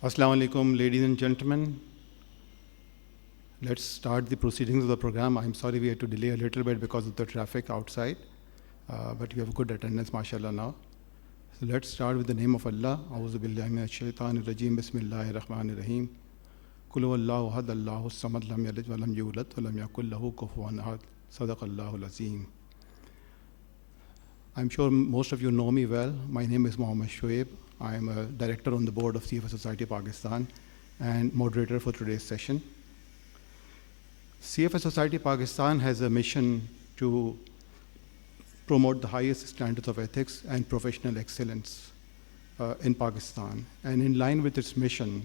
Assalamu alaikum, ladies and gentlemen. Let's start the proceedings of the program. I'm sorry we had to delay a little bit because of the traffic outside, but you have good attendance, mashallah, now. So let's start with the name of Allah. A'udhu billahi minash shaitanir rajim. Bismillahir rahmanir rahim. Qul huwallahu ahad, Allahu samad, lam yalid wa lam yulad wa lam yakul lahu kufuwan ahad. Sadaqallahu al-azim. I'm sure most of you know me well. My name is Mohammad Shoaib. I am a director on the board of CFA Society Pakistan and moderator for today's session. CFA Society Pakistan has a mission to promote the highest standards of ethics and professional excellence in Pakistan. And in line with its mission,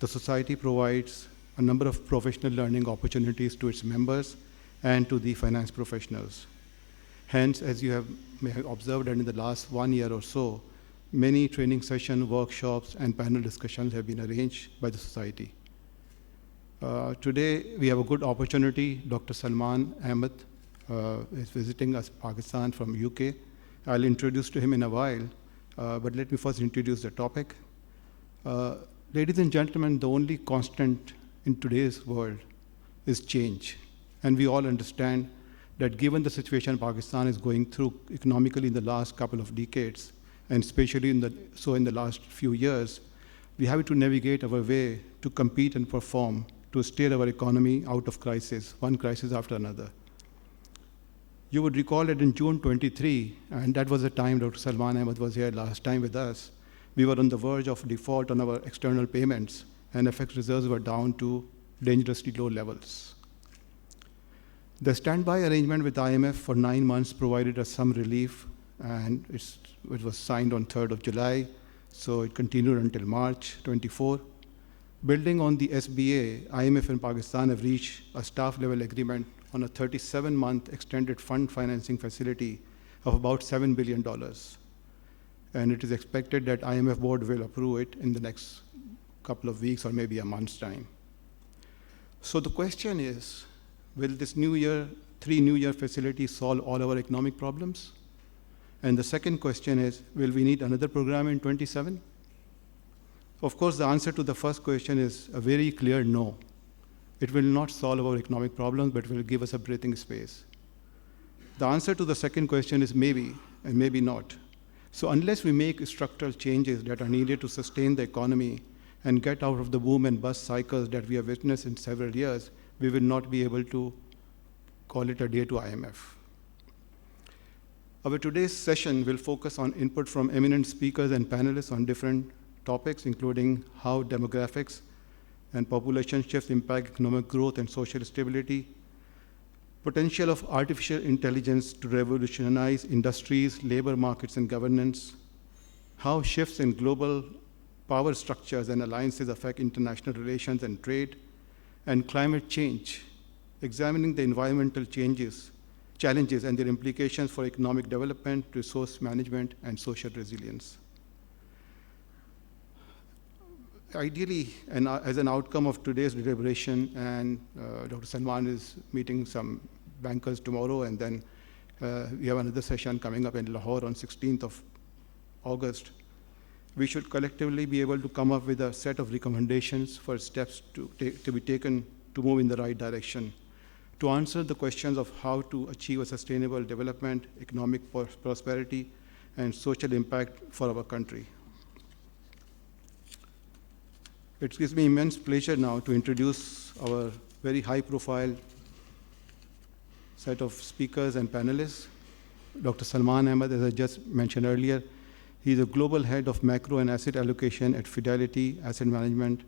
the society provides a number of professional learning opportunities to its members and to the finance professionals. Hence, as you may have observed that in the last 1 year or so, many training sessions, workshops, and panel discussions have been arranged by the society. Today, we have a good opportunity. Dr. Salman Ahmed is visiting us, Pakistan from UK. I'll introduce to him in a while, but let me first introduce the topic. Ladies and gentlemen, the only constant in today's world is change. And we all understand that given the situation Pakistan is going through economically in the last couple of decades, and especially in the last few years, we have to navigate our way to compete and perform, to steer our economy out of crisis, one crisis after another. You would recall that in June 23, and that was the time Dr. Salman Ahmed was here last time with us, we were on the verge of default on our external payments, and FX reserves were down to dangerously low levels. The standby arrangement with IMF for 9 months provided us some relief, and it was signed on 3rd of July, so it continued until March 24. Building on the SBA, IMF and Pakistan have reached a staff-level agreement on a 37-month extended fund financing facility of about $7 billion. And it is expected that IMF board will approve it in the next couple of weeks or maybe a month's time. So the question is, will this three new year facilities solve all our economic problems? And the second question is, will we need another program in 27? Of course, the answer to the first question is a very clear no. It will not solve our economic problems, but will give us a breathing space. The answer to the second question is maybe, and maybe not. So unless we make structural changes that are needed to sustain the economy and get out of the boom and bust cycles that we have witnessed in several years, we will not be able to call it a day to IMF. Our today's session will focus on input from eminent speakers and panelists on different topics, including how demographics and population shifts impact economic growth and social stability, potential of artificial intelligence to revolutionize industries, labor markets, and governance, how shifts in global power structures and alliances affect international relations and trade, and climate change, examining the environmental challenges and their implications for economic development, resource management, and social resilience. Ideally, and as an outcome of today's deliberation, and Dr. Salman is meeting some bankers tomorrow, and then we have another session coming up in Lahore on 16th of August, we should collectively be able to come up with a set of recommendations for steps to be taken to move in the right direction, to answer the questions of how to achieve a sustainable development, economic prosperity, and social impact for our country. It gives me immense pleasure now to introduce our very high-profile set of speakers and panelists. Dr. Salman Ahmed, as I just mentioned earlier, he's a global head of macro and asset allocation at Fidelity Asset Management,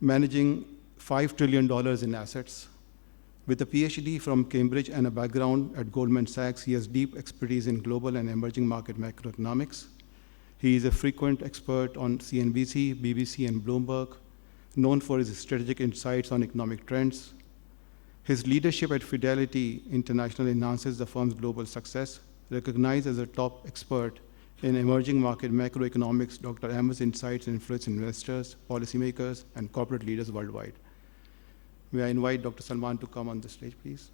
managing $5 trillion in assets. With a PhD from Cambridge and a background at Goldman Sachs, he has deep expertise in global and emerging market macroeconomics. He is a frequent expert on CNBC, BBC, and Bloomberg, known for his strategic insights on economic trends. His leadership at Fidelity International enhances the firm's global success. Recognized as a top expert in emerging market macroeconomics, Dr. Ahmed's insights influence investors, policymakers, and corporate leaders worldwide. May I invite Dr. Salman to come on the stage, please?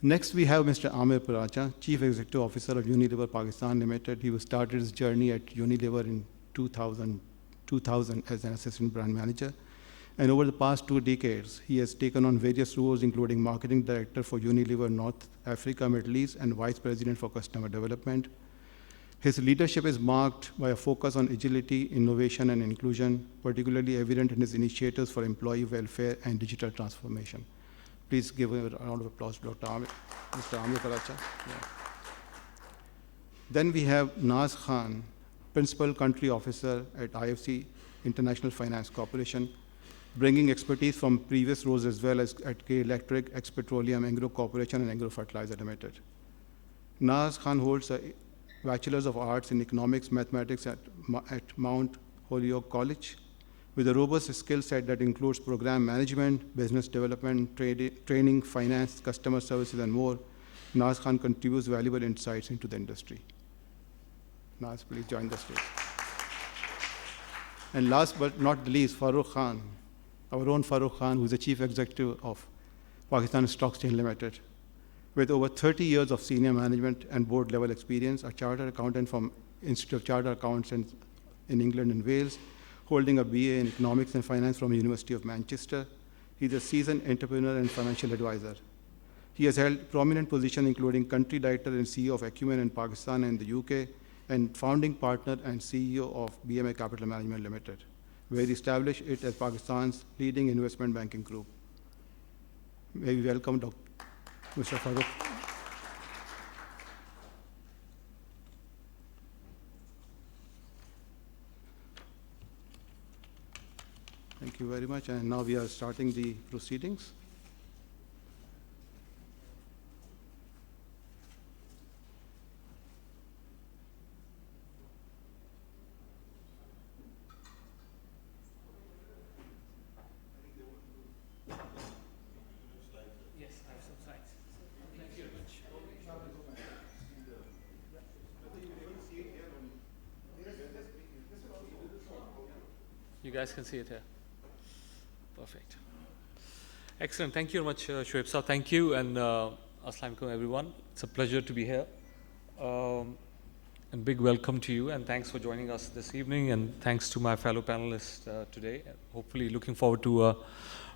Next, we have Mr. Amir Paracha, Chief Executive Officer of Unilever Pakistan Limited. He started his journey at Unilever in 2000 as an assistant brand manager. And over the past 2 decades, he has taken on various roles, including Marketing Director for Unilever North Africa, Middle East, and Vice President for Customer Development. His leadership is marked by a focus on agility, innovation, and inclusion, particularly evident in his initiatives for employee welfare and digital transformation. Please give a round of applause to Dr. Amir, Mr. Amir Paracha. Yeah. Then we have Naz Khan, Principal Country Officer at IFC International Finance Corporation, bringing expertise from previous roles as well as at K Electric, Ex Petroleum, Anglo Corporation, and Anglo Fertilizer Limited. Naz Khan holds a Bachelor's of Arts in Economics, Mathematics at Mount Holyoke College, with a robust skill set that includes program management, business development, training, finance, customer services, and more. Naz Khan contributes valuable insights into the industry. Naz, please join the stage. And last but not the least, Farrukh Khan, our own Farrukh Khan, who is the Chief Executive of Pakistan Stock Exchange Limited. With over 30 years of senior management and board level experience, a chartered accountant from Institute of Chartered Accountants in England and Wales, holding a BA in Economics and Finance from the University of Manchester. He's a seasoned entrepreneur and financial advisor. He has held prominent positions including country director and CEO of Acumen in Pakistan and the UK, and founding partner and CEO of BMA Capital Management Limited, where he established it as Pakistan's leading investment banking group. May we welcome Mr. Farrukh. Thank you very much. And now we are starting the proceedings. You guys can see it here. Perfect. Excellent. Thank you very much, Shoaib sir. Thank you, and Assalamu alaikum, everyone. It's a pleasure to be here. And big welcome to you, and thanks for joining us this evening, and thanks to my fellow panelists today. Hopefully looking forward to a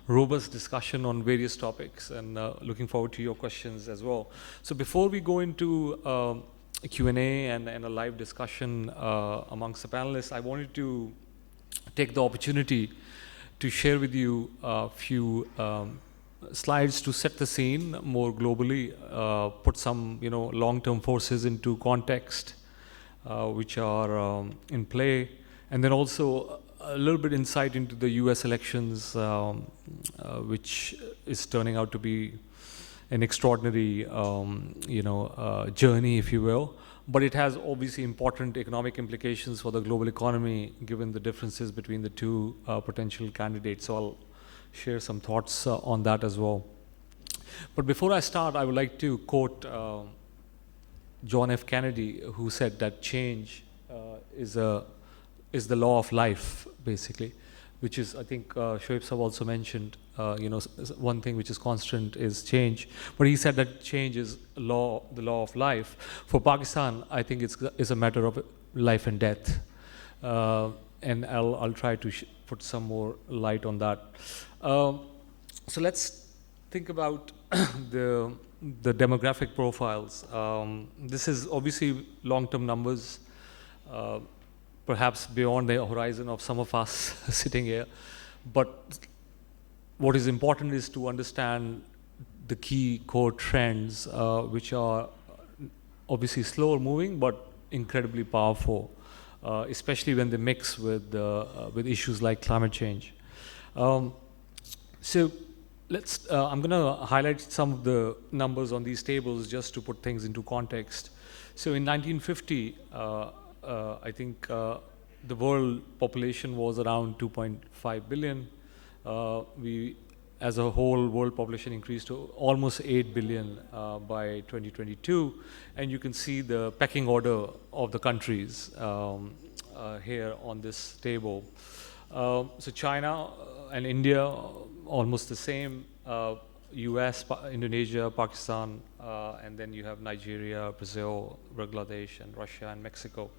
robust discussion on various topics, and looking forward to your questions as well. So before we go into a Q&A and a live discussion amongst the panelists, I wanted to take the opportunity to share with you a few slides to set the scene more globally, put some long-term forces into context which are in play, and then also a little bit insight into the US elections, which is turning out to be an extraordinary journey, if you will. But it has obviously important economic implications for the global economy, given the differences between the two potential candidates. So I'll share some thoughts on that as well. But before I start, I would like to quote John F. Kennedy, who said that change is the law of life, basically, which is, I think, Shoaib Sahab also mentioned, one thing which is constant is change. But he said that change is the law of life. For Pakistan, I think it's a matter of life and death. And I'll try to put some more light on that. So let's think about the demographic profiles. This is obviously long-term numbers, perhaps beyond the horizon of some of us sitting here. But what is important is to understand the key core trends, which are obviously slower moving, but incredibly powerful, especially when they mix with issues like climate change. So I'm going to highlight some of the numbers on these tables just to put things into context. So in 1950, I think the world population was around 2.5 billion. We, as a whole, world population increased to almost 8 billion by 2022. And you can see the pecking order of the countries here on this table. So China and India, almost the same. US, Indonesia, Pakistan, and then you have Nigeria, Brazil, Bangladesh, and Russia and Mexico.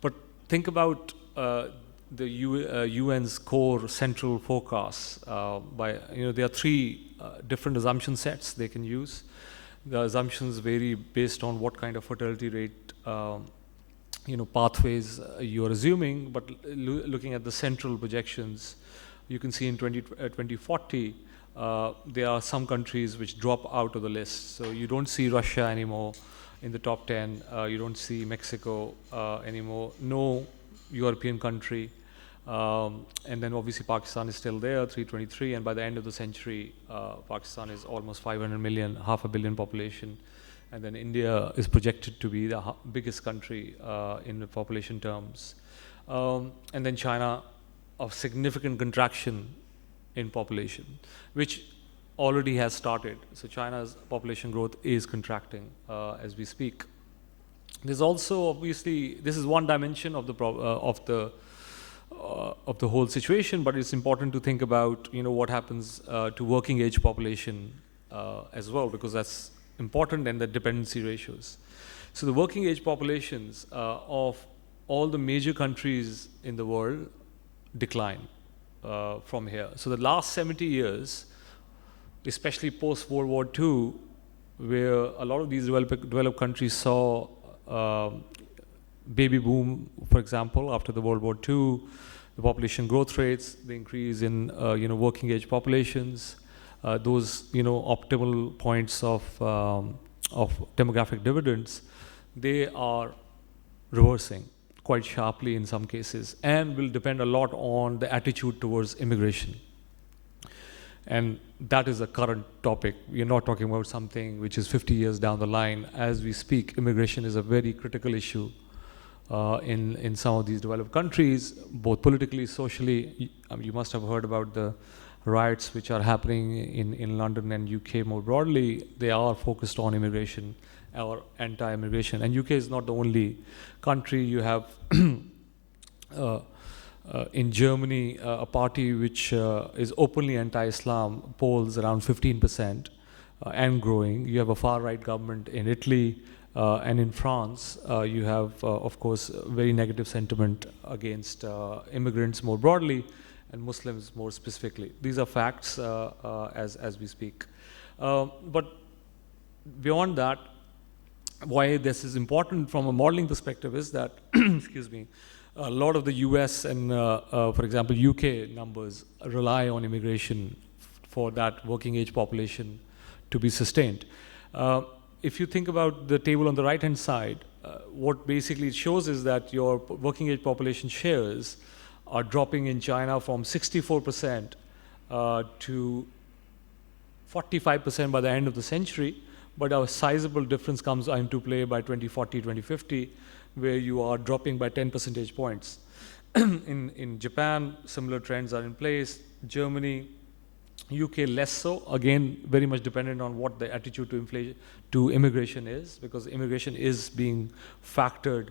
But think about the UN's core central forecasts. There are three different assumption sets they can use. The assumptions vary based on what kind of fertility rate pathways you are assuming, but looking at the central projections, you can see in 2040, there are some countries which drop out of the list. So you don't see Russia anymore in the top 10. You don't see Mexico anymore. No European country. And then obviously Pakistan is still there, 323. And by the end of the century, Pakistan is almost 500 million, half a billion population. And then India is projected to be the biggest country in the population terms. And then China, of significant contraction in population, which already has started. So China's population growth is contracting as we speak. There's also obviously, this is one dimension of the whole situation, but it's important to think about what happens to working age population as well, because that's important, and the dependency ratios. So the working age populations of all the major countries in the world decline from here. So the last 70 years, especially post World War II, where a lot of these developed countries saw baby boom, for example, after the World War II, the population growth rates, the increase in working age populations, those optimal points of demographic dividends, they are reversing quite sharply in some cases, and will depend a lot on the attitude towards immigration. And that is a current topic. We are not talking about something which is 50 years down the line. As we speak, immigration is a very critical issue in some of these developed countries, both politically, socially. You must have heard about the riots which are happening in London and UK more broadly. They are focused on immigration or anti-immigration. And UK is not the only country. You have in Germany a party which is openly anti-Islam, polls around 15% and growing. You have a far-right government in Italy, and in France you have of course very negative sentiment against immigrants more broadly and Muslims more specifically. These are facts as we speak. But beyond that, why this is important from a modeling perspective is that excuse me, a lot of the US and for example UK numbers rely on immigration for that working age population to be sustained. If you think about the table on the right hand side, what basically it shows is that your working age population shares are dropping in China from 64% to 45% by the end of the century, but a sizable difference comes into play by 2040, 2050, where you are dropping by 10 percentage points. In Japan, similar trends are in place. Germany, UK less so, again very much dependent on what the attitude to immigration is, because immigration is being factored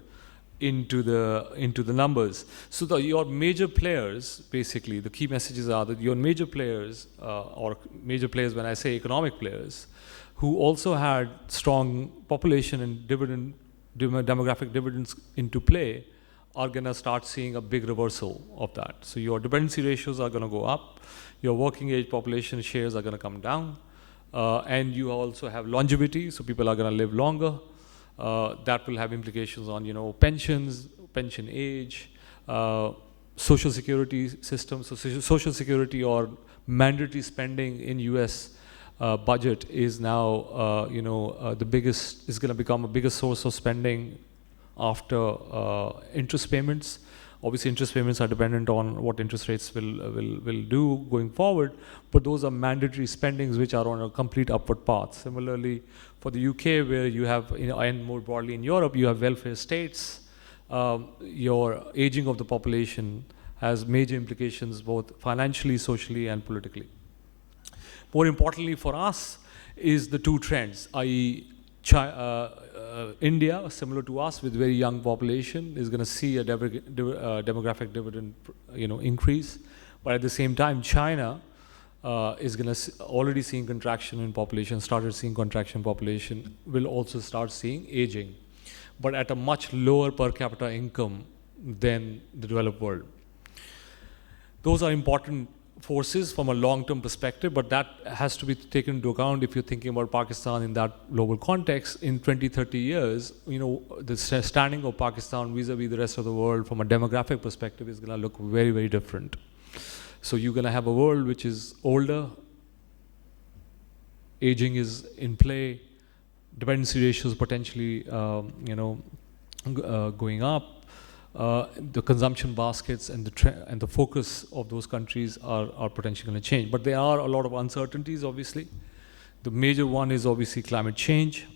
into the numbers. So your major players, basically the key messages are that your major players, or major players when I say economic players, who also had strong population and demographic dividends into play, are going to start seeing a big reversal of that. So your dependency ratios are going to go up, your working age population shares are going to come down, and you also have longevity, so people are going to live longer. That will have implications on pensions, pension age, social security systems. So social security or mandatory spending in US budget is now the biggest, is going to become a bigger source of spending after interest payments. Obviously interest payments are dependent on what interest rates will do going forward, but those are mandatory spendings which are on a complete upward path. Similarly for the UK, where you have, and more broadly in Europe, you have welfare states. Your aging of the population has major implications both financially, socially and politically. More importantly for us is the two trends, i.e. India, similar to us with very young population, is going to see a demographic dividend increase. But at the same time, China, is going to already seeing contraction in population, started seeing contraction in population, will also start seeing aging, but at a much lower per capita income than the developed world. Those are important forces from a long-term perspective, but that has to be taken into account if you're thinking about Pakistan in that global context. In 20, 30 years, the standing of Pakistan vis-a-vis the rest of the world from a demographic perspective is going to look very, very different. So you're going to have a world which is older, aging is in play, dependency ratios potentially, going up. The consumption baskets and the focus of those countries are potentially going to change. But there are a lot of uncertainties, obviously. The major one is obviously climate change,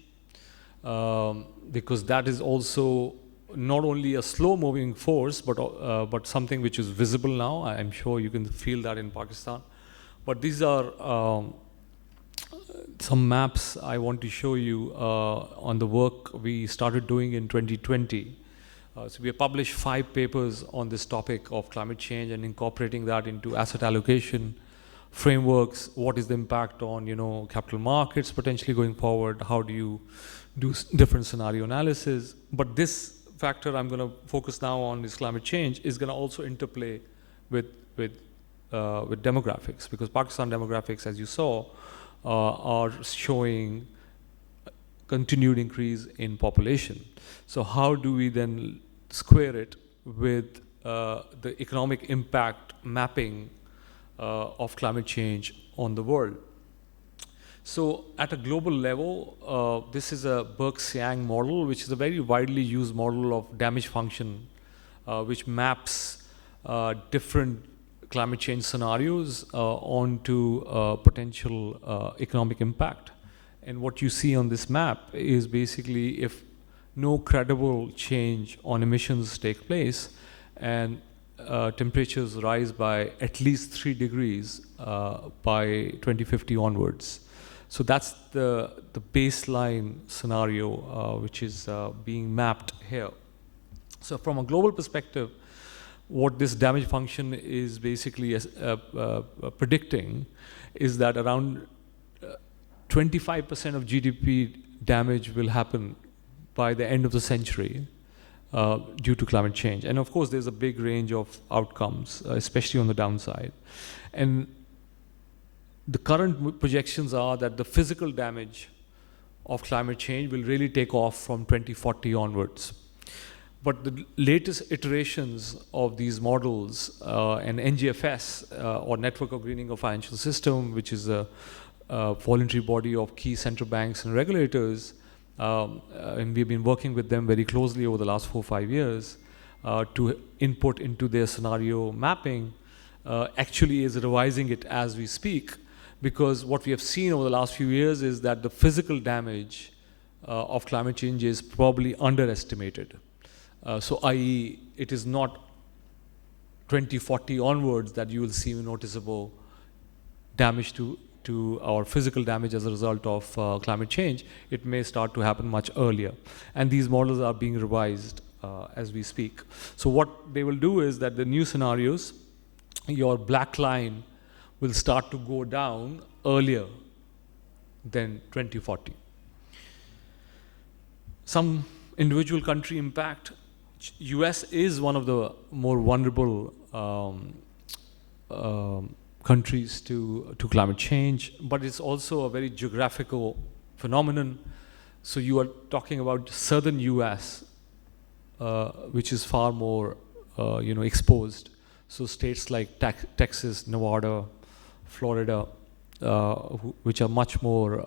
because that is also not only a slow-moving force, but something which is visible now. I'm sure you can feel that in Pakistan. But these are some maps I want to show you on the work we started doing in 2020. So we have published 5 papers on this topic of climate change and incorporating that into asset allocation frameworks. What is the impact on capital markets potentially going forward? How do you do different scenario analysis? But this factor I'm going to focus now on is climate change is going to also interplay with demographics, because Pakistan demographics, as you saw, are showing continued increase in population. So how do we then square it with the economic impact mapping of climate change on the world? So at a global level, this is a Berg-Siang model, which is a very widely used model of damage function, which maps different climate change scenarios onto potential economic impact. And what you see on this map is basically if no credible change on emissions take place and temperatures rise by at least 3 degrees by 2050 onwards. So that's the baseline scenario which is being mapped here. So from a global perspective, what this damage function is basically predicting is that around 25% of GDP damage will happen by the end of the century due to climate change. And of course, there's a big range of outcomes, especially on the downside. And the current projections are that the physical damage of climate change will really take off from 2040 onwards. But the latest iterations of these models and NGFS, or Network of Greening of Financial System, which is a voluntary body of key central banks and regulators, and we've been working with them very closely over the last 4 or 5 years to input into their scenario mapping, actually is revising it as we speak, because what we have seen over the last few years is that the physical damage of climate change is probably underestimated. So i.e., it is not 2040 onwards that you will see noticeable damage to our physical damage as a result of climate change. It may start to happen much earlier. And these models are being revised as we speak. So what they will do is that the new scenarios, your black line will start to go down earlier than 2040. Some individual country impact. US is one of the more vulnerable countries to climate change, but it's also a very geographical phenomenon. So you are talking about southern US, which is far more exposed. So states like Texas, Nevada, Florida, which are much more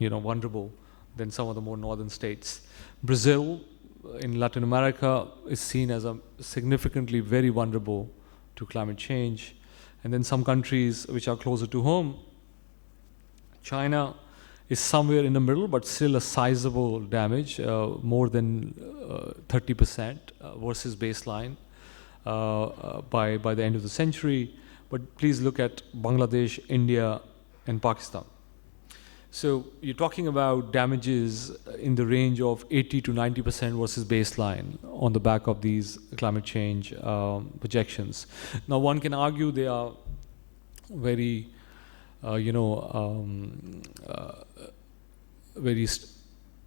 vulnerable than some of the more northern states. Brazil in Latin America is seen as a significantly very vulnerable to climate change. And then some countries which are closer to home, China is somewhere in the middle, but still a sizable damage, more than 30% versus baseline by the end of the century. But please look at Bangladesh, India, and Pakistan. So you're talking about damages in the range of 80 to 90% versus baseline on the back of these climate change projections. Now one can argue they are very you know, very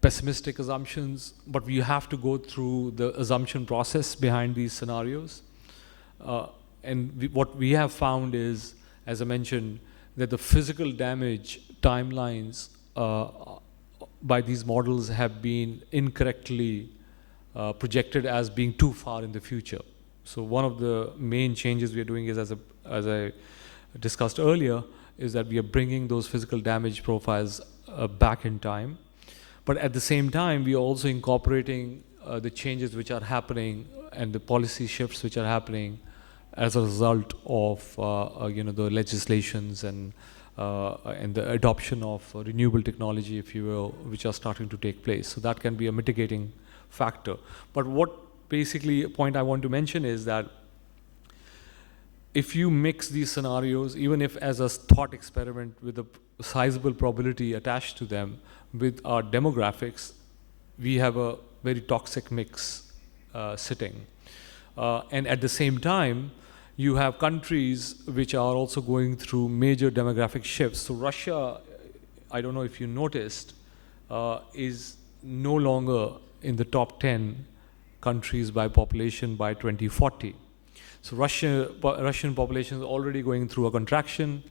pessimistic assumptions, but we have to go through the assumption process behind these scenarios. And what we have found is, as I mentioned, that the physical damage timelines by these models have been incorrectly projected as being too far in the future. So one of the main changes we are doing is, as I discussed earlier, is that we are bringing those physical damage profiles back in time. But at the same time, we are also incorporating the changes which are happening and the policy shifts which are happening as a result of you know, the legislations and the adoption of renewable technology, if you will, which are starting to take place. So that can be a mitigating factor. But what basically a point I want to mention is that if you mix these scenarios, even if as a thought experiment with a sizable probability attached to them with our demographics, we have a very toxic mix sitting. And at the same time, you have countries which are also going through major demographic shifts. So Russia, I don't know if you noticed, is no longer in the top 10 countries by population by 2040. So Russian population is already going through a contraction.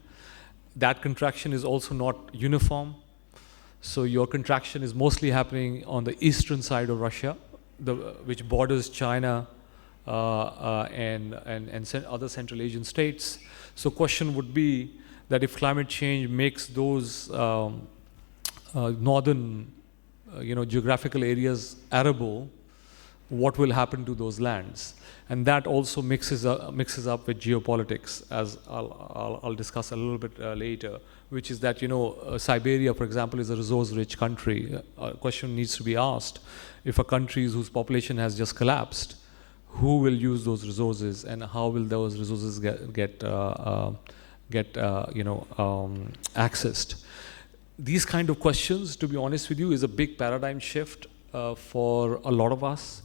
That contraction is also not uniform. So your contraction is mostly happening on the eastern side of Russia, which borders China and other Central Asian states. So question would be that if climate change makes those northern geographical areas arable, what will happen to those lands? And that also mixes up with geopolitics, as I'll discuss a little bit later, which is that, Siberia, for example, is a resource-rich country. A question needs to be asked: if a country whose population has just collapsed, who will use those resources, and how will those resources get accessed? These kind of questions, to be honest with you, is a big paradigm shift for a lot of us.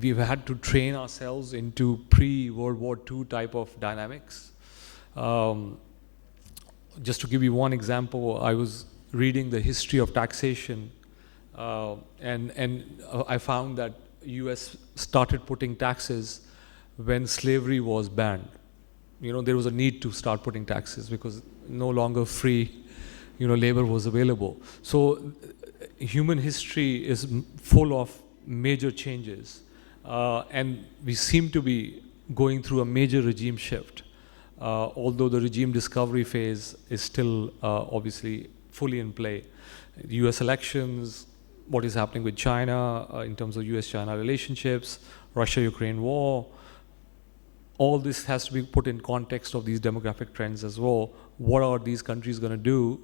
We've had to train ourselves into pre-World War II type of dynamics. Just to give you one example, I was reading the history of taxation, and I found that US started putting taxes when slavery was banned. There was a need to start putting taxes because no longer free labor was available. So human history is full of major changes, and we seem to be going through a major regime shift, although the regime discovery phase is still obviously fully in play. US elections, what is happening with China in terms of US-China relationships, Russia-Ukraine war, all this has to be put in context of these demographic trends as well. What are these countries going to do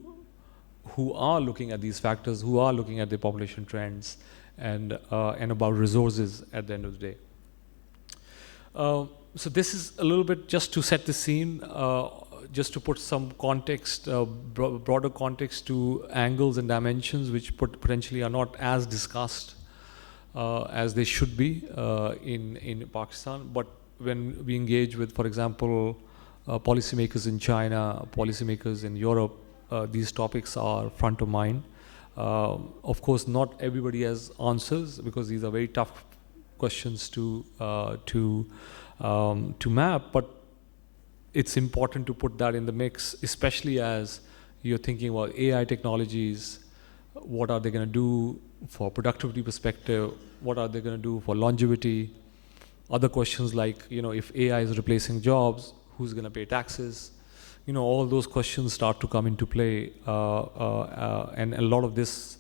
who are looking at these factors, who are looking at the population trends, and about resources at the end of the day? So this is a little bit just to set the scene, just to put some context, broader context to angles and dimensions which potentially are not as discussed as they should be in Pakistan. But when we engage with, for example, policymakers in China, policymakers in Europe, these topics are front of mind. Of course, not everybody has answers because these are very tough questions to map, but it's important to put that in the mix, especially as you're thinking about AI technologies. What are they going to do for productivity perspective? What are they going to do for longevity? Other questions like, if AI is replacing jobs, who's going to pay taxes? All those questions start to come into play, and a lot of this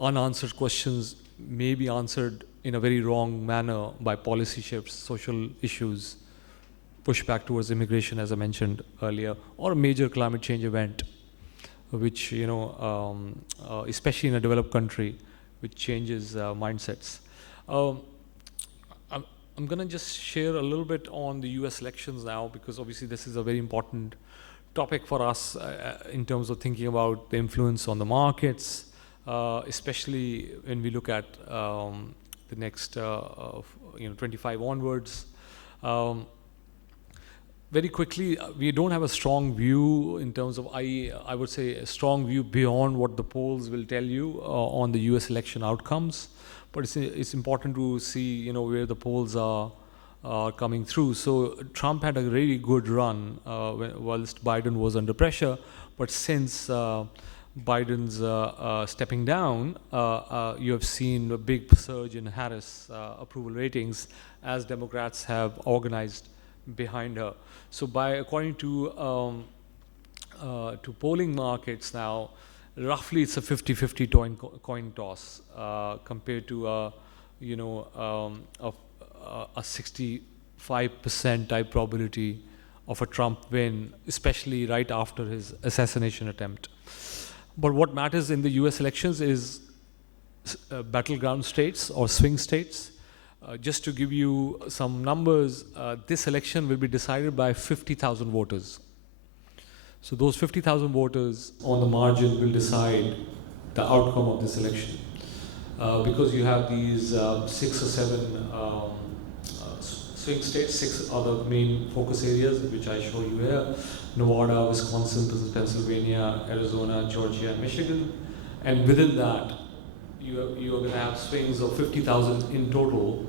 unanswered questions may be answered in a very wrong manner by policy shifts, social issues, pushback towards immigration, as I mentioned earlier, or a major climate change event, which, especially in a developed country, which changes mindsets. I'm going to just share a little bit on the US elections now, because obviously this is a very important topic for us in terms of thinking about the influence on the markets, especially when we look at the next 25 onwards. very quickly, we don't have a strong view in terms of, I would say, a strong view beyond what the polls will tell you on the US election outcomes. But it's important to see, where the polls are coming through. So Trump had a really good run whilst Biden was under pressure. But since Biden's stepping down, you have seen a big surge in Harris approval ratings as Democrats have organized behind her. So according to polling markets now, roughly it's a 50-50 coin toss compared to a 65% type probability of a Trump win, especially right after his assassination attempt. But what matters in the US elections is battleground states or swing states. Just to give you some numbers, this election will be decided by 50,000 voters. So those 50,000 voters on the margin will decide the outcome of this election. Because you have these 6 or 7 swing states, 6 other main focus areas, which I show you here: Nevada, Wisconsin, Pennsylvania, Arizona, Georgia, and Michigan. And within that, you are going to have swings of 50,000 in total,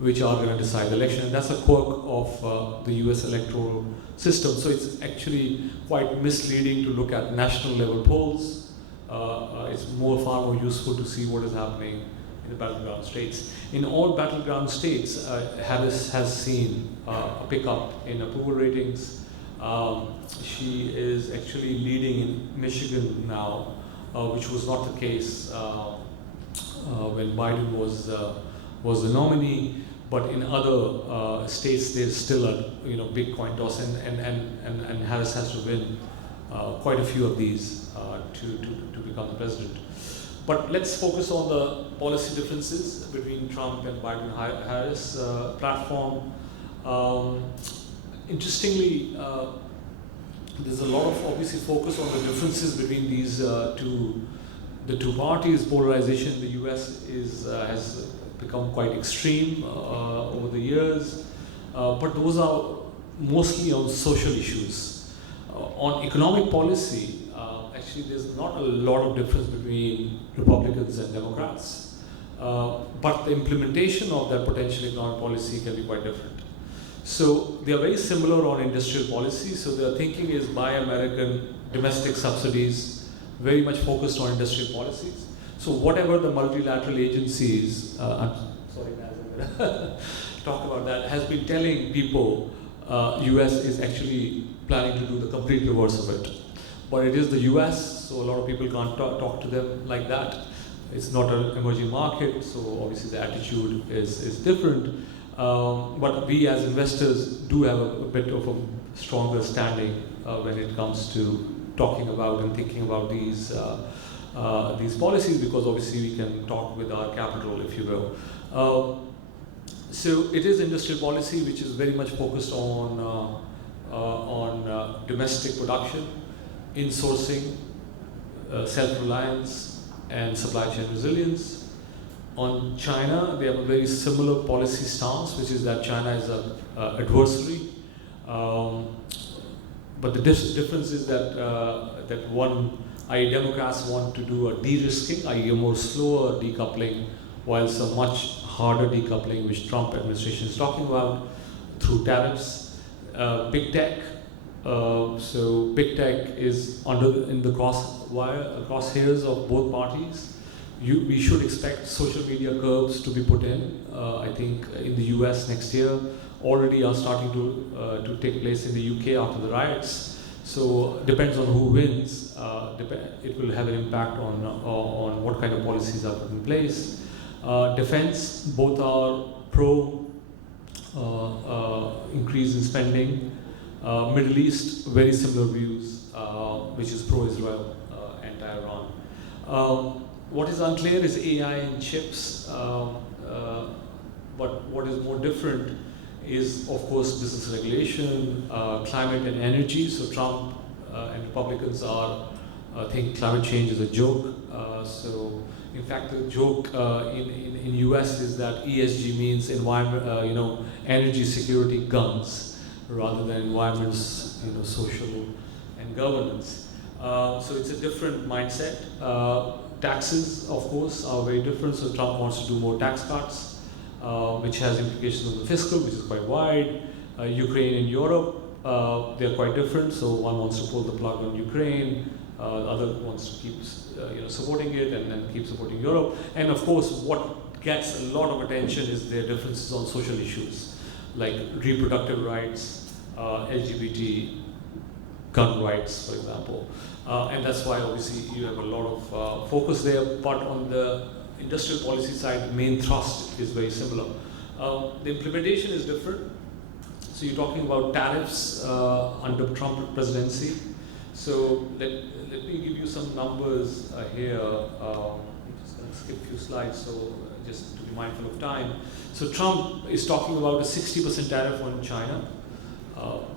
which are going to decide the election. And that's a quirk of the US electoral system. So it's actually quite misleading to look at national level polls. It's far more useful to see what is happening in the battleground states. In all battleground states, Harris has seen a pickup in approval ratings. She is actually leading in Michigan now, which was not the case when Biden was the nominee. But in other states, there's still a big coin toss, and Harris has to win quite a few of these to become the president. But let's focus on the policy differences between Trump and Biden-Harris platform. Interestingly, there's a lot of obviously focus on the differences between these the two parties. Polarization in the US has become quite extreme over the years, but those are mostly on social issues. On economic policy, actually there's not a lot of difference between Republicans and Democrats, but the implementation of that potential economic policy can be quite different. So they are very similar on industrial policy. So their thinking is Buy American, domestic subsidies, very much focused on industrial policies. So whatever the multilateral agencies, I'm sorry, talk about that, has been telling people, US is actually planning to do the complete reverse of it. But it is the US, so a lot of people can't talk to them like that. It's not an emerging market, so obviously the attitude is different. But we as investors do have a bit of a stronger standing when it comes to talking about and thinking about these policies, because obviously we can talk with our capital, if you will. So it is industrial policy, which is very much focused on domestic production, insourcing, self-reliance, and supply chain resilience. On China, they have a very similar policy stance, which is that China is an adversary. But the difference is that Democrats want to do a de-risking, i.e. a more slower decoupling, whilst a much harder decoupling, which Trump administration is talking about, through tariffs. Big tech, so big tech is in the crosshairs of both parties. We should expect social media curbs to be put in. I think in the US next year, already are starting to take place in the UK after the riots. So depends on who wins. It will have an impact on what kind of policies are put in place. Defense, both are pro increase in spending. Middle East, very similar views, which is pro-Israel, anti-Iran. What is unclear is AI and chips, but what is more different is, of course, business regulation, climate and energy. So Trump and Republicans think climate change is a joke. So in fact, the joke in US is that ESG means environment, energy security guns. rather than environments, social and governance. So it's a different mindset. Taxes, of course, are very different. So Trump wants to do more tax cuts, which has implications on the fiscal, which is quite wide. Ukraine and Europe, they're quite different. So one wants to pull the plug on Ukraine, the other wants to keep supporting it and then keep supporting Europe. And of course, what gets a lot of attention is their differences on social issues, like reproductive rights, LGBT, gun rights, for example. And that's why obviously you have a lot of focus there, but on the industrial policy side, the main thrust is very similar. The implementation is different. So you're talking about tariffs under Trump presidency. So let me give you some numbers here. I'm just going to skip a few slides, so just to be mindful of time. So Trump is talking about a 60% tariff on China.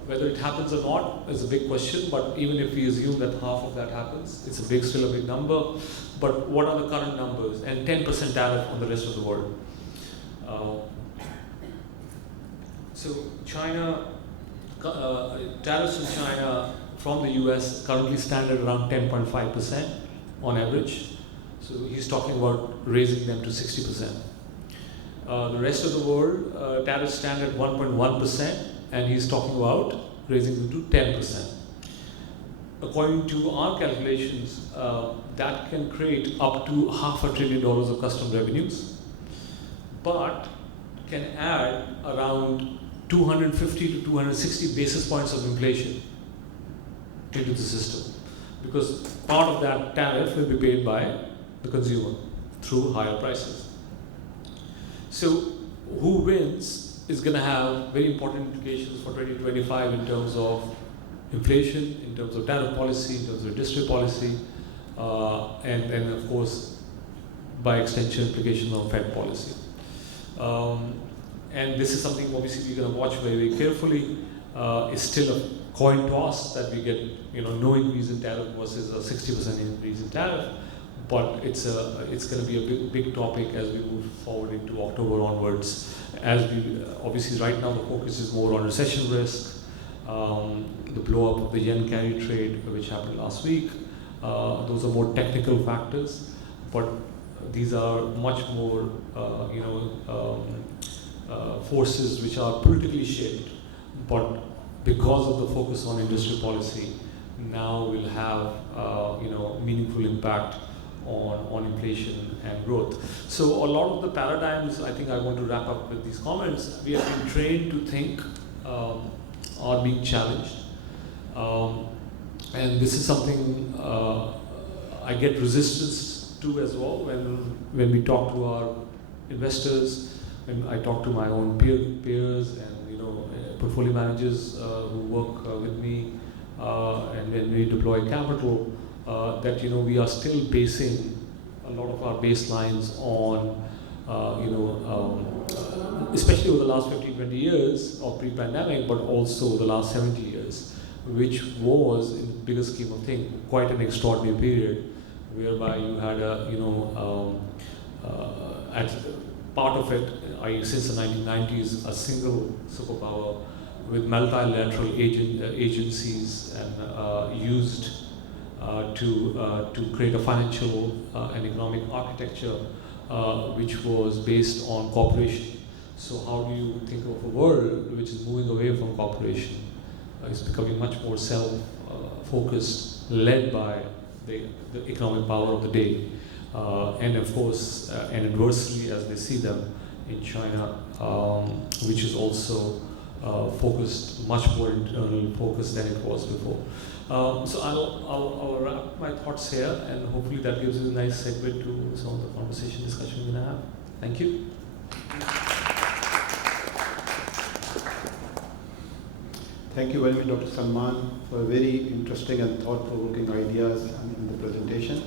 Whether it happens or not is a big question, but even if we assume that half of that happens, it's still a big number. But what are the current numbers? And 10% tariff on the rest of the world. So China, tariffs on China from the US currently stand at around 10.5% on average. So he's talking about raising them to 60%. The rest of the world, tariffs stand at 1.1%, and he's talking about raising them to 10%. According to our calculations, that can create up to $500 billion of custom revenues, but can add around 250 to 260 basis points of inflation into the system, because part of that tariff will be paid by the consumer through higher prices. So who wins is going to have very important implications for 2025 in terms of inflation, in terms of tariff policy, in terms of industrial policy, and of course, by extension, implications on Fed policy. And this is something obviously we're going to watch very, very carefully. It's still a coin toss that we get, no increase in tariff versus a 60% increase in tariff. But it's going to be a big topic as we move forward into October onwards. As we obviously right now the focus is more on recession risk, the blow up of the yen carry trade, which happened last week. Those are more technical factors, but these are much more forces which are politically shaped, but because of the focus on industrial policy, now will have meaningful impact on inflation and growth. So a lot of the paradigms, I think I want to wrap up with these comments, we have been trained to think are being challenged. And this is something I get resistance to as well when we talk to our investors, when I talk to my own peers and portfolio managers who work with me, and when we deploy capital, that we are still basing a lot of our baselines on especially over the last 15-20 years of pre-pandemic, but also the last 70 years, which was, in the bigger scheme of things, quite an extraordinary period, whereby you had at part of it, since the 1990s, a single superpower with multilateral agencies and used to create a financial and economic architecture which was based on cooperation. So how do you think of a world which is moving away from cooperation? It's becoming much more self-focused, led by the economic power of the day. And of course, an adversary as they see them in China, which is also focused, much more internal focused than it was before. So I'll wrap my thoughts here, and hopefully that gives you a nice segue to some of the conversation discussion we're going to have. Thank you. Thank you very much, Dr. Salman, for very interesting and thought-provoking ideas in the presentation.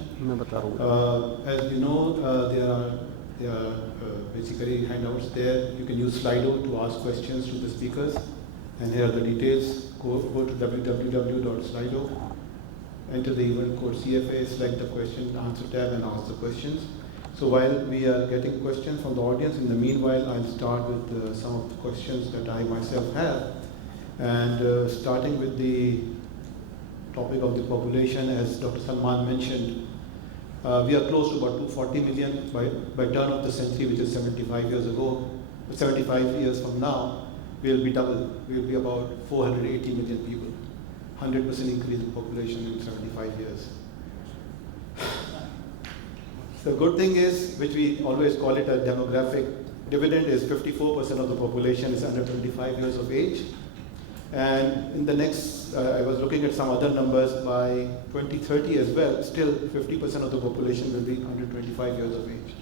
As you know, there are basically handouts there. You can use Slido to ask questions to the speakers. And here are the details. Go to www.slido, enter the event code CFA, select the question answer tab and ask the questions. So while we are getting questions from the audience, in the meanwhile, I'll start with some of the questions that I myself have. And starting with the topic of the population, as Dr. Salman mentioned, we are close to about 240 million by turn of the century, which is 75 years ago. 75 years from now, we'll be double. We'll be about 480 million people. 100% increase in population in 75 years. The good thing is, which we always call it a demographic dividend, is 54% of the population is under 25 years of age. And in the next, I was looking at some other numbers, by 2030 as well, still 50% of the population will be under 25 years of age.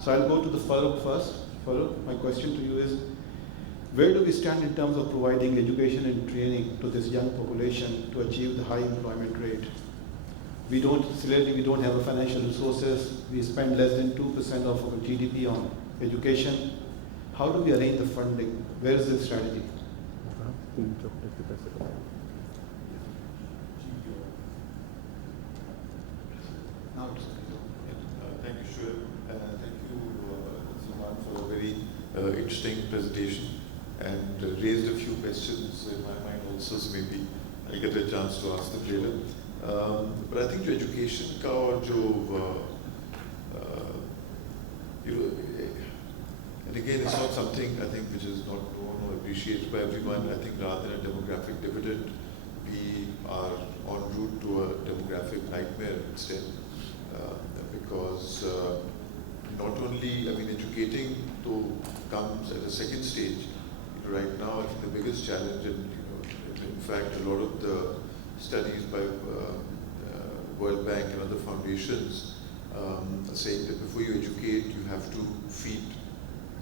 So I'll go to the Farrukh first. Farrukh, my question to you is, where do we stand in terms of providing education and training to this young population to achieve the high employment rate? We don't have a financial resources. We spend less than 2% of our GDP on education. How do we arrange the funding? Where is the strategy? Thank you, Shoaib, and thank you, Salman, for a very interesting presentation, and raised a few questions in my mind also, so maybe I'll get a chance to ask them later. But I think education का और जो and again, it's not something I think which is not known or appreciated by everyone. I think rather than a demographic dividend, we are en route to a demographic nightmare instead, because not only, I mean, educating comes at a second stage. Right now, I think the biggest challenge, and in fact, a lot of the studies by World Bank and other foundations are saying that before you educate, you have to feed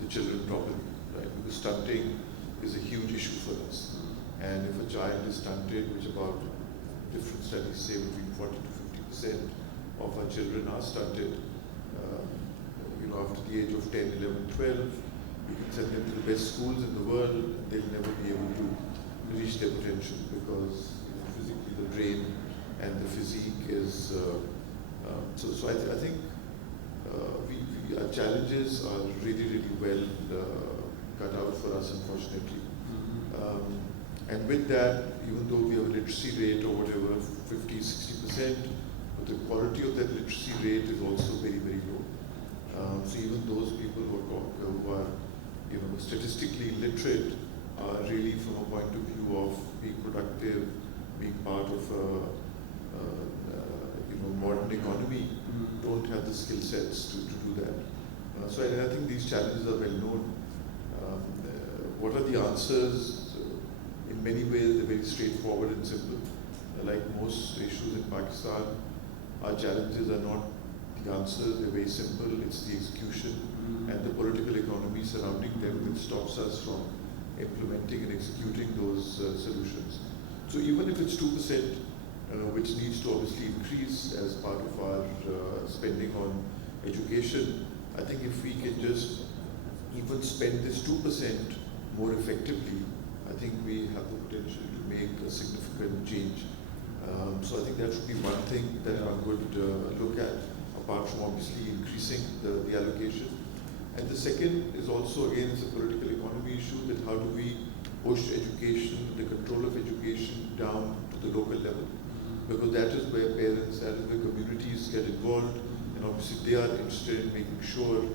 the children properly, right? Because stunting is a huge issue for us. And if a child is stunted, which about different studies say between 40 to 50% of our children are stunted, after the age of 10, 11, 12, you can send them to the best schools in the world, and they'll never be able to reach their potential because physically the brain and the physique is, so I think our challenges are really well cut out for us, unfortunately. And with that, even though we have a literacy rate or whatever, 50, 60%, but the quality of that literacy rate is also very low. So even those people who are statistically literate are really, from a point of view of being productive, being part of a modern economy, don't have the skill sets to do that. So I think these challenges are well known. What are the answers? In many ways, they're very straightforward and simple. Like most issues in Pakistan, our challenges are not the answers, they're very simple. It's the execution and the political economy surrounding them which stops us from implementing and executing those solutions. So even if it's 2%, which needs to obviously increase as part of our spending on education, I think if we can just even spend this 2% more effectively, I think we have the potential to make a significant change. So I think that should be one thing that one would look at, apart from obviously increasing the allocation. And the second is also, again, it's a political economy issue, that how do we push education, the control of education down to the local level? Because that is where parents, that is where communities get involved, and obviously they are interested in making sure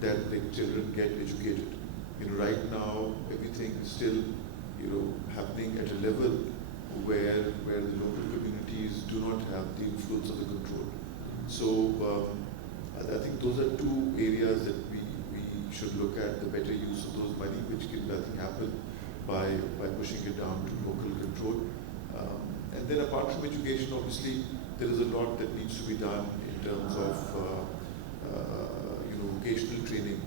that the children get educated. Right now, everything is still, happening at a level where the local communities do not have the influence of the control. So I think those are two areas that we should look at, the better use of those money, which can, I think, happen by pushing it down to local control. And then apart from education, obviously, there is a lot that needs to be done in terms of vocational training.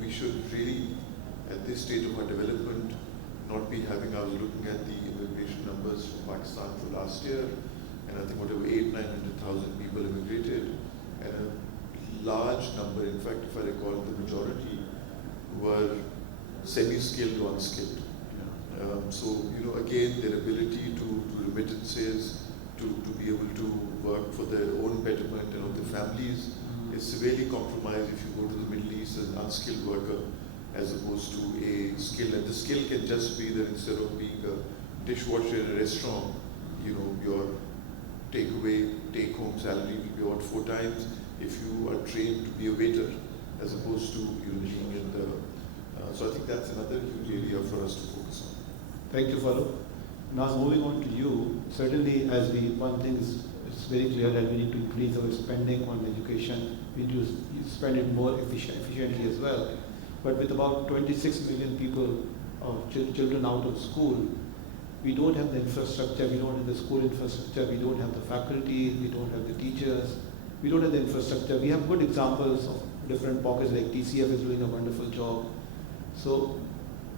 We should really, at this stage of our development, not be having, I was looking at the immigration numbers from Pakistan for last year, and I think whatever 800,000-900,000 people immigrated, and a large number, in fact, if I recall, the majority were semi-skilled or unskilled. So, again, their ability to remittances, to be able to work for their own betterment and of their families is severely compromised if you go to the Middle East as an unskilled worker. as opposed to a skill. And the skill can just be that instead of being a dishwasher in a restaurant, your takeaway, take-home salary will be about 4 times if you are trained to be a waiter, as opposed to being in the. So I think that's another huge area for us to focus on. Thank you, Farrukh. Now, moving on to you, certainly one thing is it's very clear that we need to increase our spending on education. We need to spend it more efficiently as well. But with about 26 million people, children out of school, we don't have the infrastructure, we don't have the school infrastructure, we don't have the faculty, we don't have the teachers, we don't have the infrastructure. We have good examples of different pockets, like TCF is doing a wonderful job. So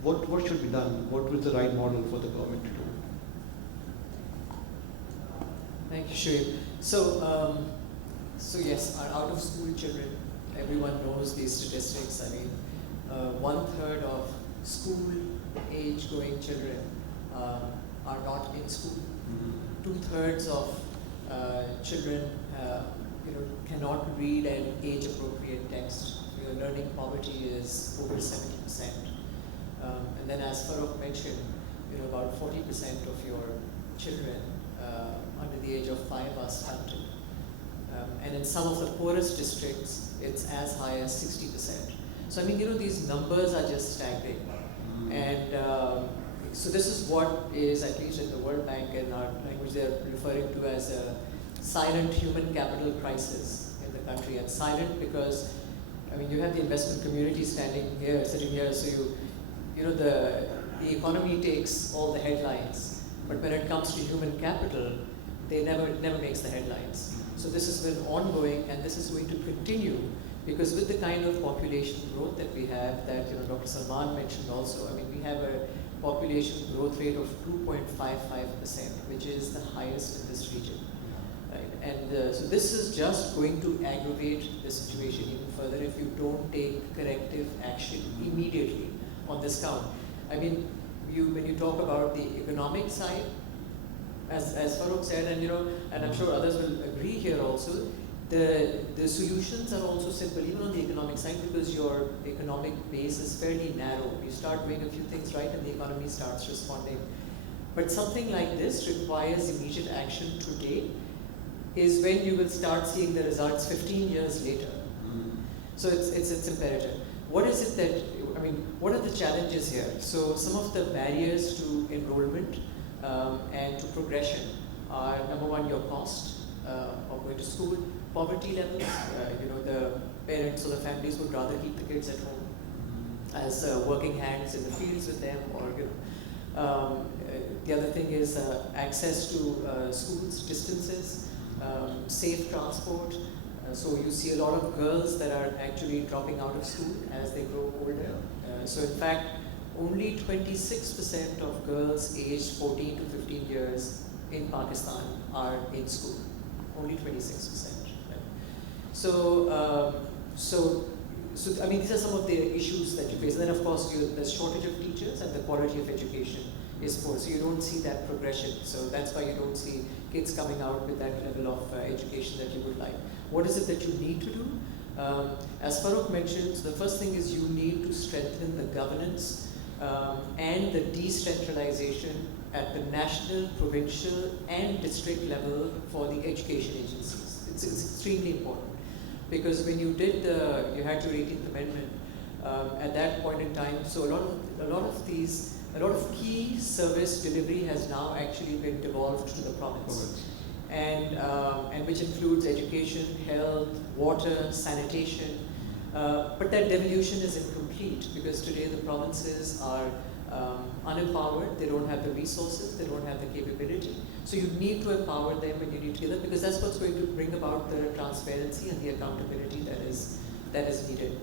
what should be done? What is the right model for the government to do? Thank you, Shoaib. So yes, our out-of-school children, everyone knows these statistics. I mean, 1/3 of school-age going children are not in school. 2/3 of children, cannot read an age-appropriate text. Learning poverty is over 70%. And then, as Farrukh mentioned, about 40% of your children under the age of 5 are stunted. And in some of the poorest districts, it's as high as 60%. So I mean, these numbers are just staggering. And so this is what is, at least in the World Bank and our language, they're referring to as a silent human capital crisis in the country. And silent because, I mean, you have the investment community sitting here, so the economy takes all the headlines, but when it comes to human capital, it never makes the headlines. So this has been ongoing, and this is going to continue, because with the kind of population growth that we have, that Dr. Salman mentioned also, I mean, we have a population growth rate of 2.55%, which is the highest in this region. Right? And so this is just going to aggravate the situation even further if you don't take corrective action immediately on this count. I mean, when you talk about the economic side, as Farrukh said, and I'm sure others will agree here also, the solutions are also simple, even on the economic side, because your economic base is fairly narrow. You start doing a few things right and the economy starts responding. But something like this requires immediate action today, is when you will start seeing the results 15 years later. So it's imperative. What is it that, what are the challenges here? So some of the barriers to enrollment and to progression are, number one, your cost of going to school, poverty levels. The parents or the families would rather keep the kids at home as working hands in the fields with them, or the other thing is access to schools, distances, safe transport. So you see a lot of girls that are actually dropping out of school as they grow older. So in fact, only 26% of girls aged 14 to 15 years in Pakistan are in school. Only 26%. Right? So these are some of the issues that you face. And then of course, there's shortage of teachers and the quality of education is poor. So you don't see that progression. So that's why you don't see kids coming out with that level of education that you would like. What is it that you need to do? As Farrukh mentioned, the first thing is you need to strengthen the governance and the decentralization at the national, provincial, and district level for the education agencies. It's extremely important, because when you did you had your 18th Amendment at that point in time. So a lot of key service delivery has now actually been devolved to the province. And which includes education, health, water, sanitation. But that devolution is incomplete, because today the provinces are unempowered, they don't have the resources, they don't have the capability. So you need to empower them, and you need to give them, because that's what's going to bring about the transparency and the accountability that is needed.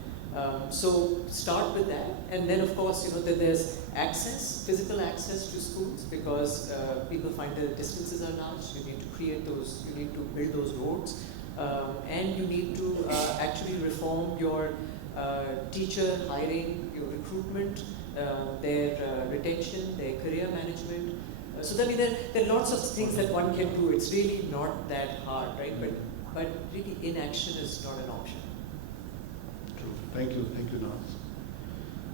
So start with that, and then of course that there's access, physical access to schools, because people find the distances are large. You need to create those, you need to build those roads, and you need to actually reform your teacher hiring, your recruitment, their retention, their career management. So there are lots of things that one can do. It's really not that hard, right? But really inaction is not an option. Thank you, Naz.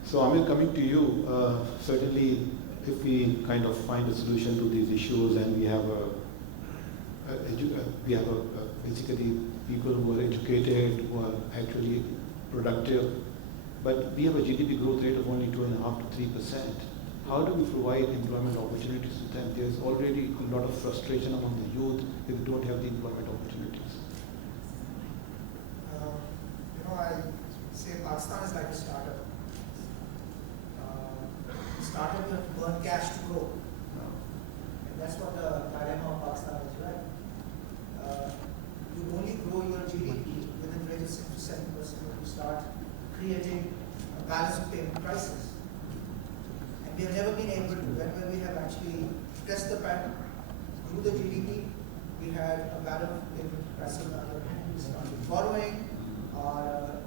So Amir, coming to you, certainly if we kind of find a solution to these issues and we have basically people who are educated, who are actually productive, but we have a GDP growth rate of only 2.5 to 3%. How do we provide employment opportunities to them? There's already a lot of frustration among the youth if we don't have the employment opportunities. I say Pakistan is like a startup. Startup, you have to burn cash to grow. And that's what the dilemma of Pakistan is, right? You only grow your GDP within the range of 6 to 7% when you start creating a balance of payment crisis. And we have never been able to, whenever we have actually pressed the button, grew the GDP, we had a balance of payment crisis on the other hand. We started borrowing, our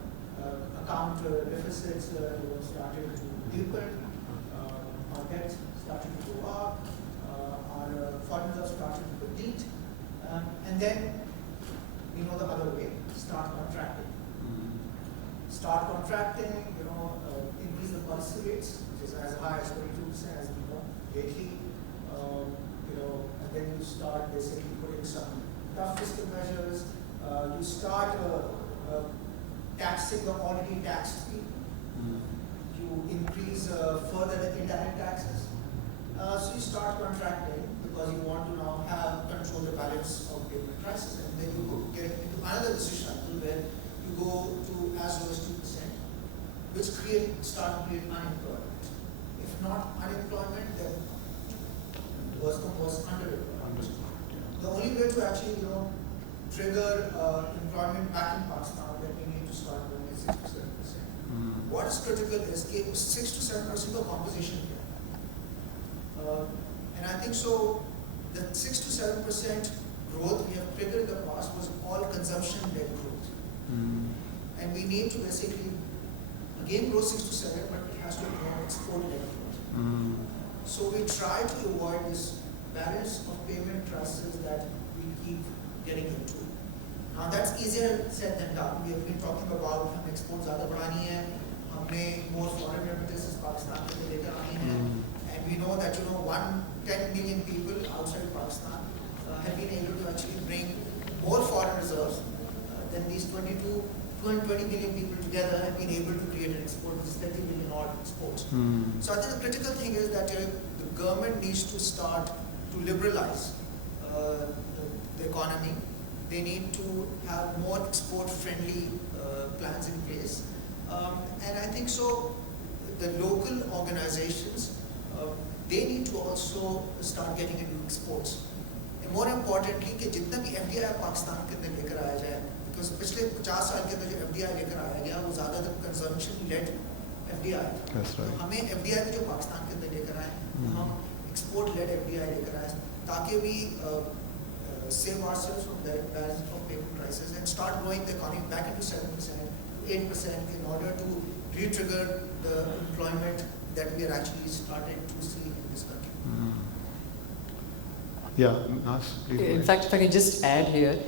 account deficits started to deepen, our debt started to go up, our foreign reserves started to deplete, and then we know the other way, start contracting. Start contracting, increase the policy rates, which is as high as 22% as we know lately, and then you start basically putting some tough fiscal measures. You start taxing the already taxed people. You increase further the indirect taxes. So you start contracting because you want to now have control the balance of payment crisis, and then you get into another decision cycle where you go to as low as 2%, which start to create unemployment. If not unemployment, then worse than worse, underemployment. The only way to actually trigger employment back in Pakistan, that we need to start going at 6 to 7%. What is critical is 6 to 7% of composition here. And I think so, the 6 to 7% growth we have triggered in the past was all consumption-led growth. And we need to basically, again, grow 6 to 7, but it has to grow export-led growth. So we try to avoid this balance of payment crisis that we keep getting into. Now that's easier said than done. We have been talking about हम exports ज़्यादा बढ़ानी है, हमने more foreign remittances Pakistan के लिए लेकर आनी है, and we know that 10 million people outside Pakistan have been able to actually bring more foreign reserves than these 220 million people together have been able to create an export, which is 30 million odd exports. So I think the critical thing is that the government needs to start to liberalize the economy. They need to have more export-friendly plans in place. And I think so, the local organizations, they need to also start getting into exports. And more importantly, कि जितना भी FDI Pakistan के अंदर लेकर आया जाए, because पिछले 50 साल के अंदर जो FDI लेकर आया गया, वो ज़्यादातर consumption-led FDI था. That's right. हमें FDI भी जो पाकिस्तान के अंदर लेकर आए, हम export-led FDI लेकर आए, ताकि भी save ourselves from the balance of payment crisis and start growing the economy back into 7%, 8% in order to re-trigger the employment that we are actually starting to see in this country. Yeah, Nas, please go In ahead. fact, if I can just add here,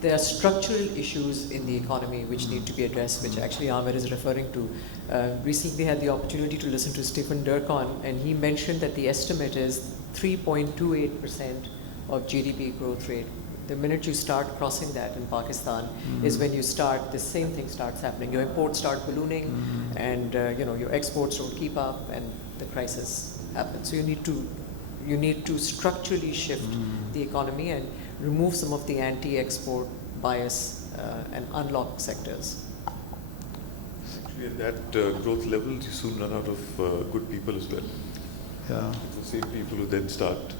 there are structural issues in the economy which need to be addressed, which actually Ahmed is referring to. Recently had the opportunity to listen to Stephen Durkon, and he mentioned that the estimate is 3.28% of GDP growth rate. The minute you start crossing that in Pakistan is when the same thing starts happening. Your imports start ballooning, and your exports don't keep up, and the crisis happens. So you need to structurally shift the economy and remove some of the anti-export bias and unlock sectors. Actually, at that growth level, you soon run out of good people as well. Yeah. It's the same people who then start.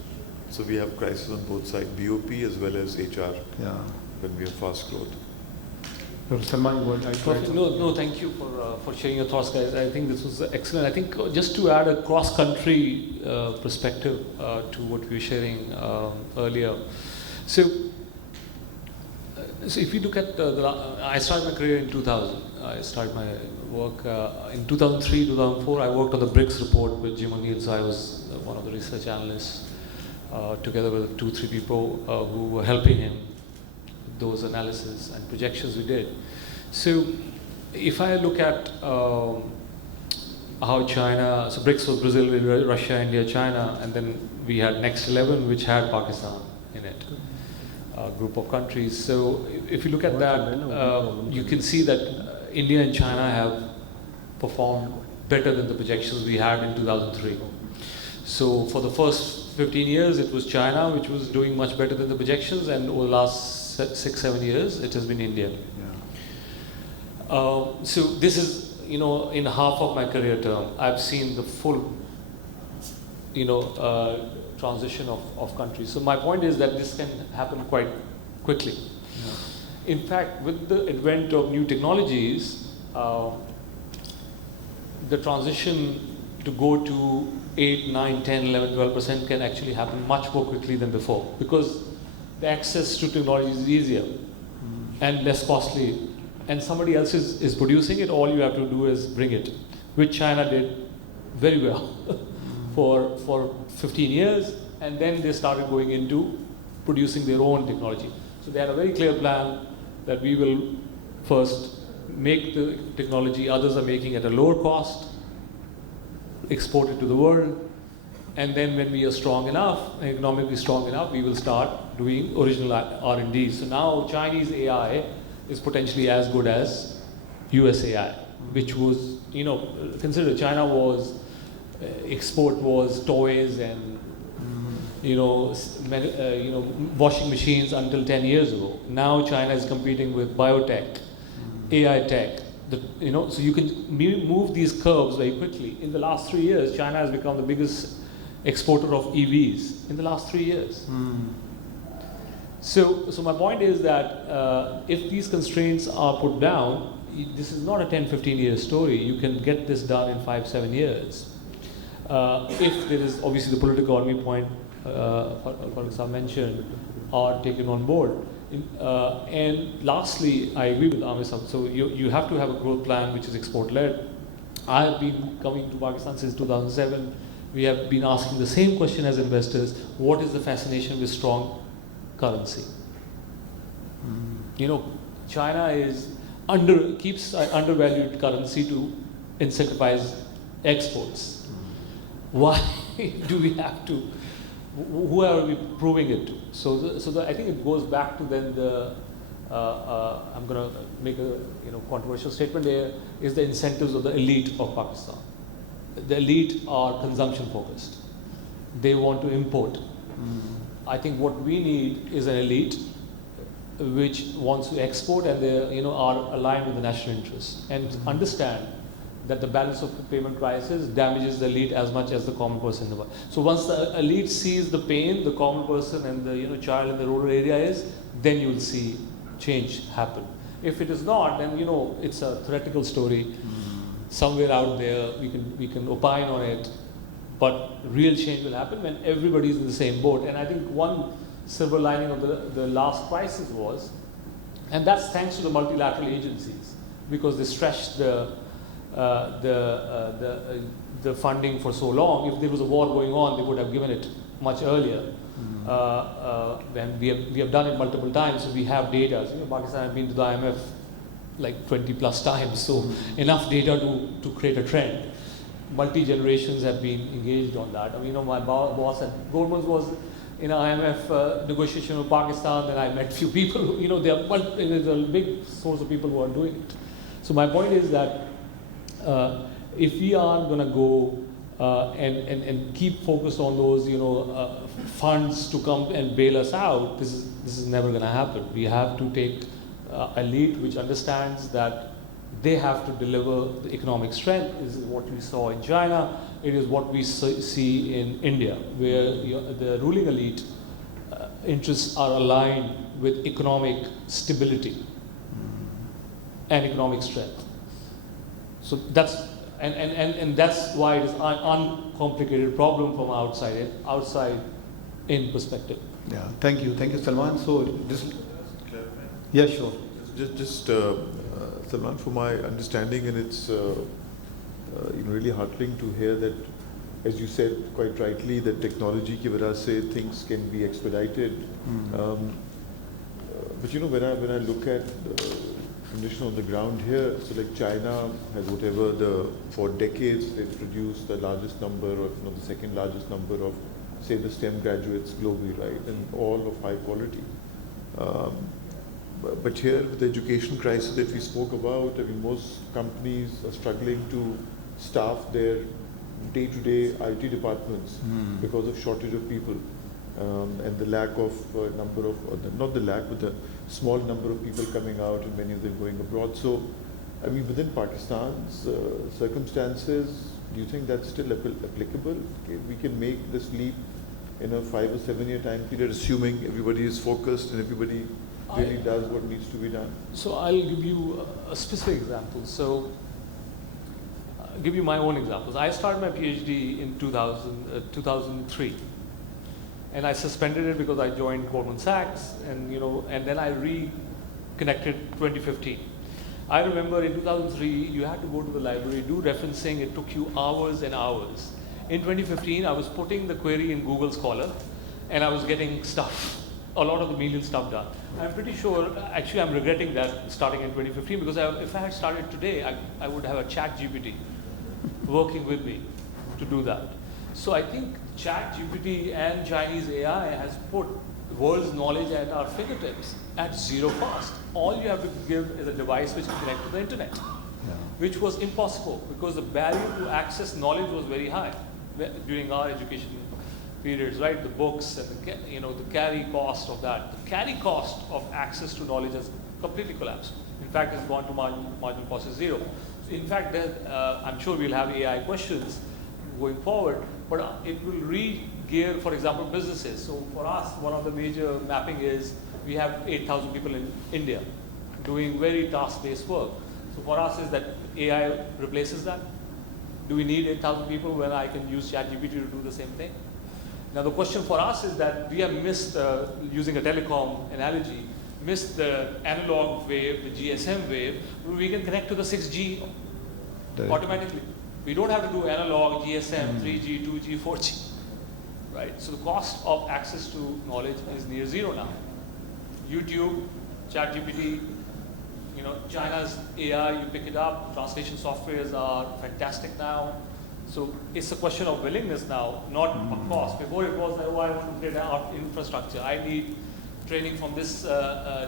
So we have crisis on both sides, BOP as well as HR, Yeah. when we have fast growth. Dr. Salman, go ahead. Perfect. No, thank you for sharing your thoughts, guys. I think this was excellent. I think just to add a cross-country perspective to what we were sharing earlier. So if you look at I started my career in 2000. I started my work in 2003, 2004. I worked on the BRICS report with Jim O'Neill. So I was one of the research analysts together with 2-3 people who were helping him with those analysis and projections we did. So if I look at how China, so BRICS was Brazil, Russia, India, China, and then we had Next 11, which had Pakistan in it, a group of countries. So if you look at that, you can see that India and China have performed better than the projections we had in 2003. So for the first 15 years, it was China which was doing much better than the projections, and over the last 6-7 years, it has been India. So this is, in half of my career term, I've seen the full, transition of countries. So my point is that this can happen quite quickly. Yeah. In fact, with the advent of new technologies, the transition to go to 8, 9, 10, 11, 12% can actually happen much more quickly than before, because the access to technology is easier and less costly, and somebody else is producing it. All you have to do is bring it, which China did very well for 15 years, and then they started going into producing their own technology. So they had a very clear plan that we will first make the technology others are making at a lower cost, export it to the world, and then when we are strong enough, economically strong enough, we will start doing original R&D. So now Chinese AI is potentially as good as US AI, which was, consider China was, export was toys and, washing machines until 10 years ago. Now China is competing with biotech, AI tech, so you can move these curves very quickly. In the last 3 years, China has become the biggest exporter of EVs in the last 3 years. So my point is that if these constraints are put down, this is not a 10-15 year story. You can get this done in 5-7 years. If there is obviously the political economy point, Farrukh mentioned, are taken on board. And lastly, I agree with Amir. So you have to have a growth plan which is export-led. I have been coming to Pakistan since 2007. We have been asking the same question as investors: what is the fascination with strong currency? China keeps undervalued currency to incentivize exports. Why do we have to? Who are we proving it to? So I think it goes back to then I'm going to make a controversial statement here, is the incentives of the elite of Pakistan. The elite are consumption focused. They want to import. I think what we need is an elite which wants to export, and they are aligned with the national interest and understand that the balance of payment crisis damages the elite as much as the common person in the world. So once the elite sees the pain the common person and the child in the rural area is, then you'll see change happen. If it is not, then it's a theoretical story. Somewhere out there we can opine on it, but real change will happen when everybody is in the same boat. And I think one silver lining of the last crisis was, and that's thanks to the multilateral agencies, because they stretched the funding for so long. If there was a war going on, they would have given it much earlier. Then we have done it multiple times, so we have data. So, Pakistan has been to the IMF like 20 plus times, so enough data to create a trend. Multi-generations have been engaged on that. My boss at Goldman's was in IMF negotiation with Pakistan, then I met few people. There's a big source of people who are doing it. So my point is that if we are going to go and keep focused on those, funds to come and bail us out, this is never going to happen. We have to take elite which understands that they have to deliver the economic strength. This is what we saw in China. It is what we see in India, where the ruling elite interests are aligned with economic stability and economic strength. So that's that's why it is an uncomplicated problem from outside in perspective. Yeah, thank you, Salman. So just yeah, sure. Just Salman, for my understanding, and it's really heartening to hear that, as you said quite rightly, that technology ki wajah se things can be expedited. But when I look at condition on the ground here. So like China has for decades they've produced the largest number, or if not the second largest number of, say, the STEM graduates globally, right, and all of high quality. But here, with the education crisis that we spoke about, I mean, most companies are struggling to staff their day-to-day IT departments because of shortage of people and the lack of number of, not the lack, but the small number of people coming out and many of them going abroad. So, I mean, within Pakistan's circumstances, do you think that's still applicable? Okay, we can make this leap in a 5 or 7 year time period, assuming everybody is focused and everybody really does what needs to be done. So I'll give you a specific example. So I'll give you my own examples. I started my PhD in 2003. And I suspended it because I joined Goldman Sachs, and and then I reconnected 2015. I remember in 2003, you had to go to the library, do referencing. It took you hours and hours. In 2015, I was putting the query in Google Scholar, and I was getting stuff, a lot of the million stuff done. I'm pretty sure, actually I'm regretting that starting in 2015, because if I had started today, I would have a ChatGPT working with me to do that. So I think ChatGPT and Chinese AI has put world's knowledge at our fingertips at zero cost. All you have to give is a device which can connect to the internet, which was impossible because the barrier to access knowledge was very high during our education periods, right? The books and the carry cost of that. The carry cost of access to knowledge has completely collapsed. In fact, it's gone to marginal cost is zero. In fact, I'm sure we'll have AI questions going forward, but it will re-gear, for example, businesses. So for us, one of the major mapping is we have 8,000 people in India doing very task-based work. So for us is that AI replaces that. Do we need 8,000 people when I can use ChatGPT to do the same thing? Now the question for us is that we have missed, using a telecom analogy, missed the analog wave, the GSM wave, where we can connect to the 6G automatically. We don't have to do analog, GSM, 3G, 2G, 4G, right? So the cost of access to knowledge is near zero now. YouTube, ChatGPT, China's AI, you pick it up, translation softwares are fantastic now. So it's a question of willingness now, not a cost. Before it was, oh, I want to create an infrastructure. I need training from this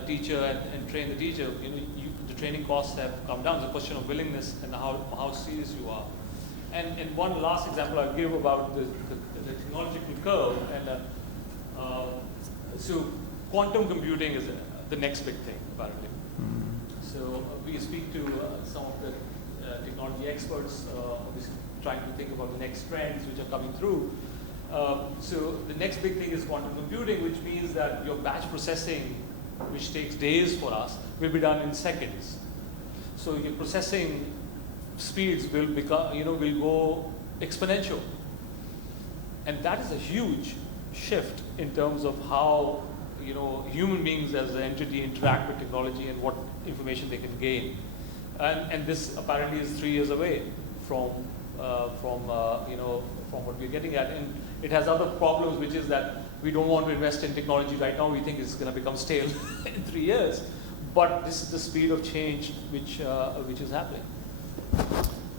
teacher and train the teacher. The training costs have come down. It's a question of willingness and how serious you are. And one last example I'll give about the technological curve. So quantum computing is the next big thing, apparently. So we speak to some of the technology experts, obviously trying to think about the next trends which are coming through. So the next big thing is quantum computing, which means that your batch processing, which takes days for us, will be done in seconds. So your processing speeds will will go exponential. And that is a huge shift in terms of how human beings as an entity interact with technology and what information they can gain. And this apparently is 3 years away from what we're getting at. And it has other problems, which is that we don't want to invest in technology right now. We think it's going to become stale in 3 years. But this is the speed of change which is happening.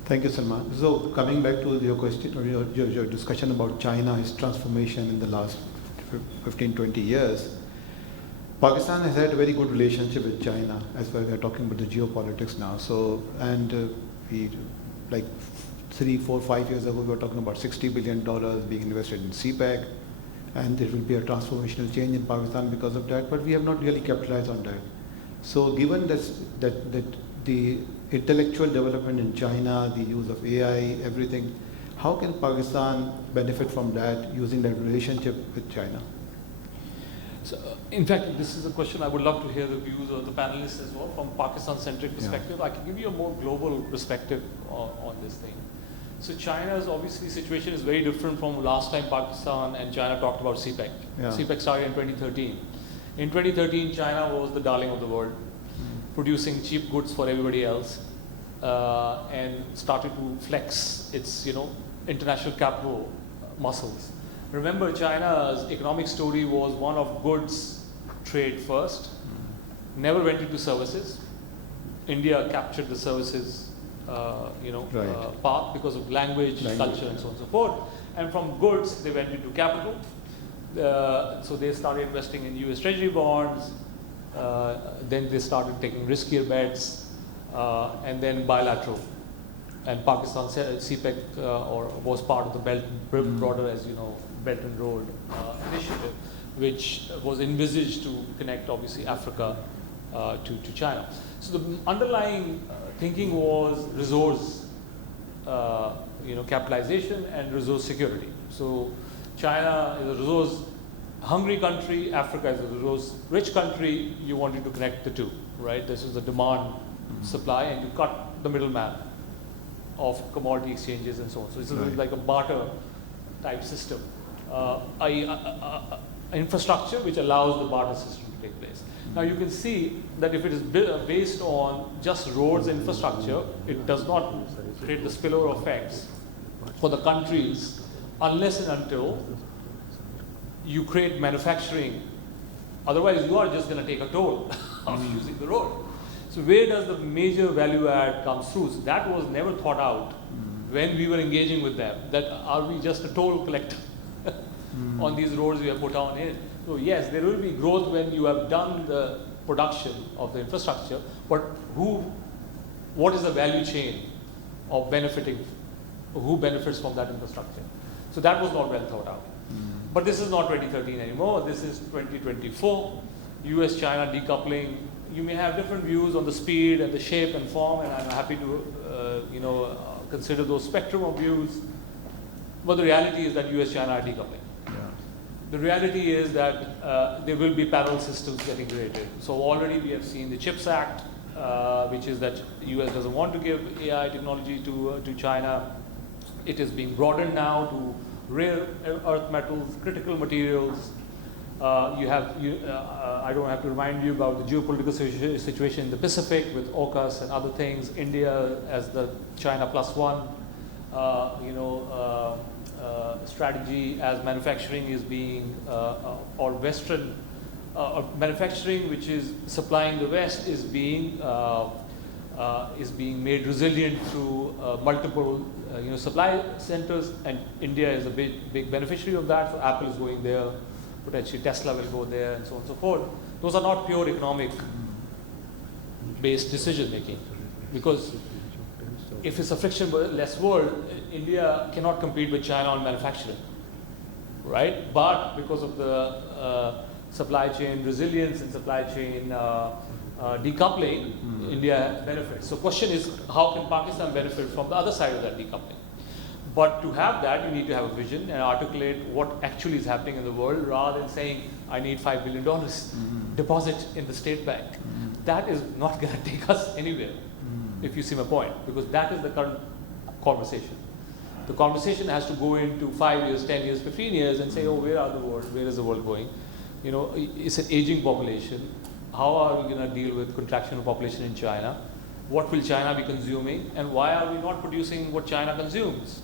Thank you, Salman. So coming back to your question or your discussion about China's transformation in the last 15, 20 years, Pakistan has had a very good relationship with China as far as we're talking about the geopolitics now. So, we, like 3, 4, 5 years ago, we were talking about $60 billion being invested in CPEC, and there will be a transformational change in Pakistan because of that, but we have not really capitalized on that. So given that the intellectual development in China, the use of AI, everything, how can Pakistan benefit from that using that relationship with China? So, in fact, this is a question I would love to hear the views of the panelists as well from Pakistan-centric perspective. I can give you a more global perspective on this thing. So China's obviously situation is very different from last time Pakistan and China talked about CPEC. Yeah. CPEC started in 2013. In 2013, China was the darling of the world, producing cheap goods for everybody else, and started to flex its international capital muscles. Remember, China's economic story was one of goods trade first, never went into services, India captured the services, Right. path because of language, culture, and so on and so forth. And from goods, they went into capital. So they started investing in US Treasury bonds. Then they started taking riskier bets, and then bilateral. And Pakistan CPEC was part of the Belt and broader, as you know, Belt and Road initiative, which was envisaged to connect, obviously, Africa to China. So the underlying thinking was resource, capitalization and resource security. So China is a resource-hungry country, Africa is a resource-rich country. You wanted to connect the two, right? This is the demand, supply, and you cut the middleman of commodity exchanges and so on. So it's like a barter type system, infrastructure which allows the barter system to take place. Now you can see that if it is based on just roads and infrastructure, it does not create the spillover effects for the countries unless and until you create manufacturing. Otherwise you are just going to take a toll of using the road. So where does the major value add come through? So that was never thought out when we were engaging with them, that are we just a toll collector on these roads we have put on in. So yes, there will be growth when you have done the production of the infrastructure, but what is the value chain of benefiting, who benefits from that infrastructure? So that was not well thought out. But this is not 2013 anymore, this is 2024, US-China decoupling. You may have different views on the speed and the shape and form, and I'm happy to consider those spectrum of views. But the reality is that US-China are decoupling. The reality is that there will be parallel systems getting created. So already we have seen the CHIPS Act, which is that US doesn't want to give AI technology to China. It is being broadened now to rare earth metals, critical materials. I don't have to remind you about the geopolitical situation in the Pacific with AUKUS and other things. India as the China +1, strategy as manufacturing is being, or Western manufacturing, which is supplying the West, is being made resilient through multiple supply centers, and India is a big beneficiary of that. So Apple is going there. Potentially Tesla will go there, and so on and so forth. Those are not pure economic-based decision-making, because if it's a frictionless world, India cannot compete with China on manufacturing, right? But because of the supply chain resilience and supply chain decoupling, India benefits. So question is, how can Pakistan benefit from the other side of that decoupling? But to have that, you need to have a vision and articulate what actually is happening in the world, rather than saying, I need $5 billion deposit in the state bank. That is not going to take us anywhere, if you see my point, because that is the current conversation. The conversation has to go into 5 years, 10 years, 15 years and say, oh, where is the world going? It's an aging population. How are we going to deal with contraction of population in China? What will China be consuming? And why are we not producing what China consumes?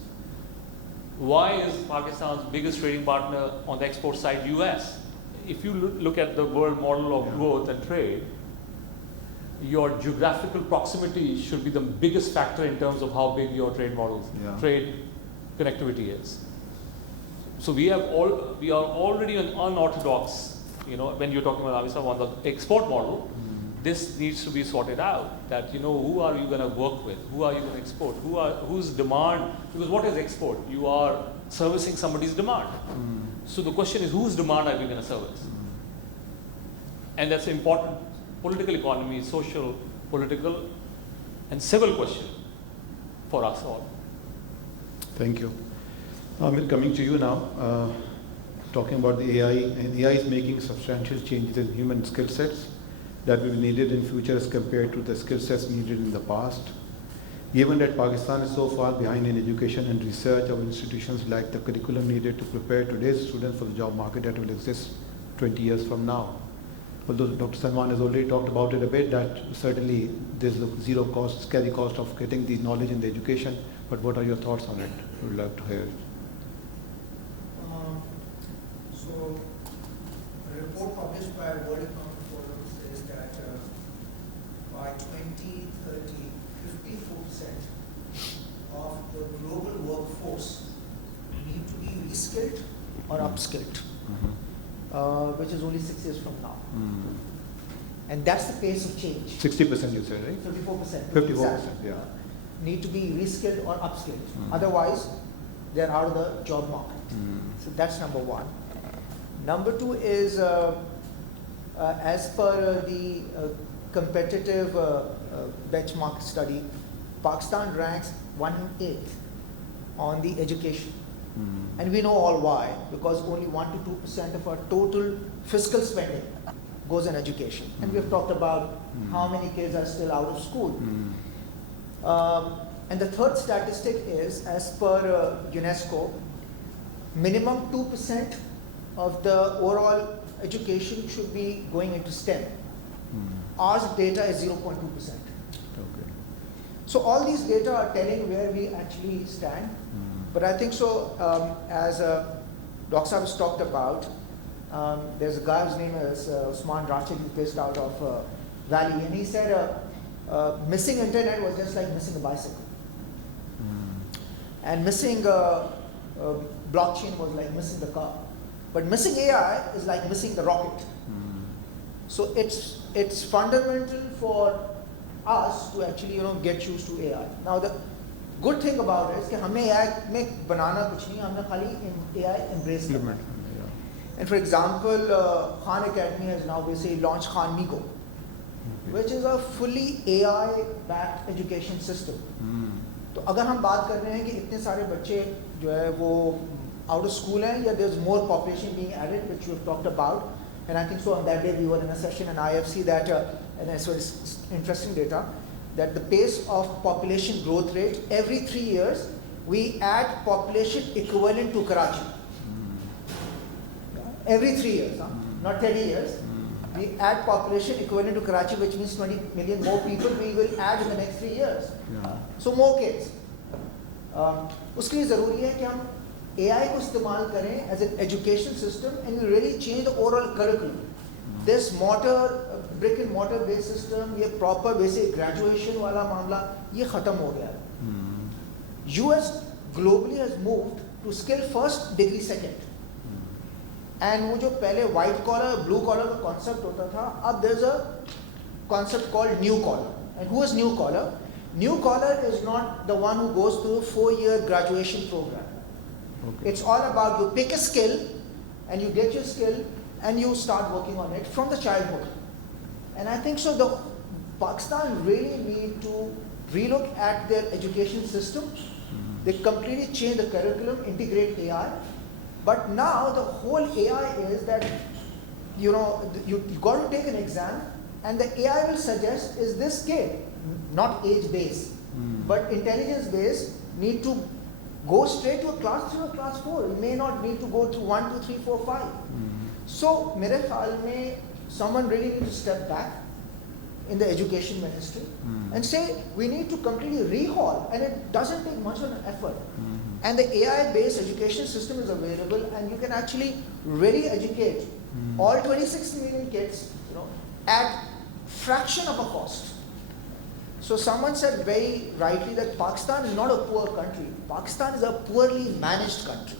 Why is Pakistan's biggest trading partner on the export side US? If you look at the world model of growth and trade, your geographical proximity should be the biggest factor in terms of how big your trade trade connectivity is. So we are already an unorthodox, when you're talking about on the export model, this needs to be sorted out, that who are you going to work with, who are you going to export, whose demand, because what is export? You are servicing somebody's demand. So the question is, whose demand are we going to service? And that's an important political economy, social, political, and civil question for us all. Thank you. Amir, coming to you now, talking about the AI, and AI is making substantial changes in human skill sets that will be needed in future as compared to the skill sets needed in the past. Given that Pakistan is so far behind in education and research, our institutions lack the curriculum needed to prepare today's students for the job market that will exist 20 years from now. Although Dr. Salman has already talked about it a bit, that certainly there's a zero cost, scary cost of getting the knowledge in the education, but what are your thoughts on it? We would love to hear it. So, a report published by World Economic Forum says that by 2030, 54% of the global workforce need to be reskilled or upskilled, which is only 6 years from now. And that's the pace of change. 60% you said, right? 54%. 54%, exactly. yeah. Need to be reskilled or upskilled. Otherwise, they're out of the job market. So that's number one. Number two is, as per the competitive benchmark study, Pakistan ranks 1/8 on the education. And we know all why, because only 1 to 2% of our total fiscal spending goes in education. And we have talked about how many kids are still out of school. And the third statistic is, as per UNESCO, minimum 2% of the overall education should be going into STEM. Ours data is 0.2%. Okay. So all these data are telling where we actually stand. But I think so, as Dr. Sahab has talked about, there's a guy whose name is Usman Rachid, who's based out of Valley, and he said missing internet was just like missing a bicycle. And missing blockchain was like missing the car. But missing AI is like missing the rocket. So it's fundamental for us to actually get used to AI. Now the good thing about it is that हमें AI में बनाना कुछ नहीं, हमने खाली AI embrace करना है. And for example, Khan Academy has now basically launched Khan Migo, which is a fully AI-backed education system. तो अगर हम बात कर रहे हैं कि इतने सारे बच्चे जो है वो out of school हैं, या there's more population being added, which we've talked about, and I think so on that day we were in a session in IFC that, and so it's interesting data, that the pace of population growth rate, every 3 years, we add population equivalent to Karachi. Every 3 years, not 30 years. We add population equivalent to Karachi, which means 20 million more people we will add in the next 3 years. So more kids. उसके लिए ज़रूरी है कि हम AI को इस्तेमाल करें as an education system and we really change the overall curriculum. This brick and mortar based system, ये proper basic graduation वाला मामला, ये ख़त्म हो गया है. US globally has moved to skill first, degree second. And वो जो पहले white collar, blue collar का concept होता था, अब there's a concept called new collar. And who is new collar? New collar is not the one who goes through a 4-year graduation program. Okay. It's all about you pick a skill and you get your skill and you start working on it from the childhood. And I think so the Pakistan really need to relook at their education system. They completely change the curriculum, integrate AI. But now the whole AI is that you got to take an exam and the AI will suggest is this kid, not age based, but intelligence based, need to go straight to a class 3 or class 4. You may not need to go through 1, 2, 3, 4, 5. So मेरे ख्याल में someone really needs to step back in the education ministry and say we need to completely rehaul, and it doesn't take much of an effort. And the AI-based education system is available, and you can actually really educate all 26 million kids, at fraction of a cost. So someone said very rightly that Pakistan is not a poor country. Pakistan is a poorly managed country.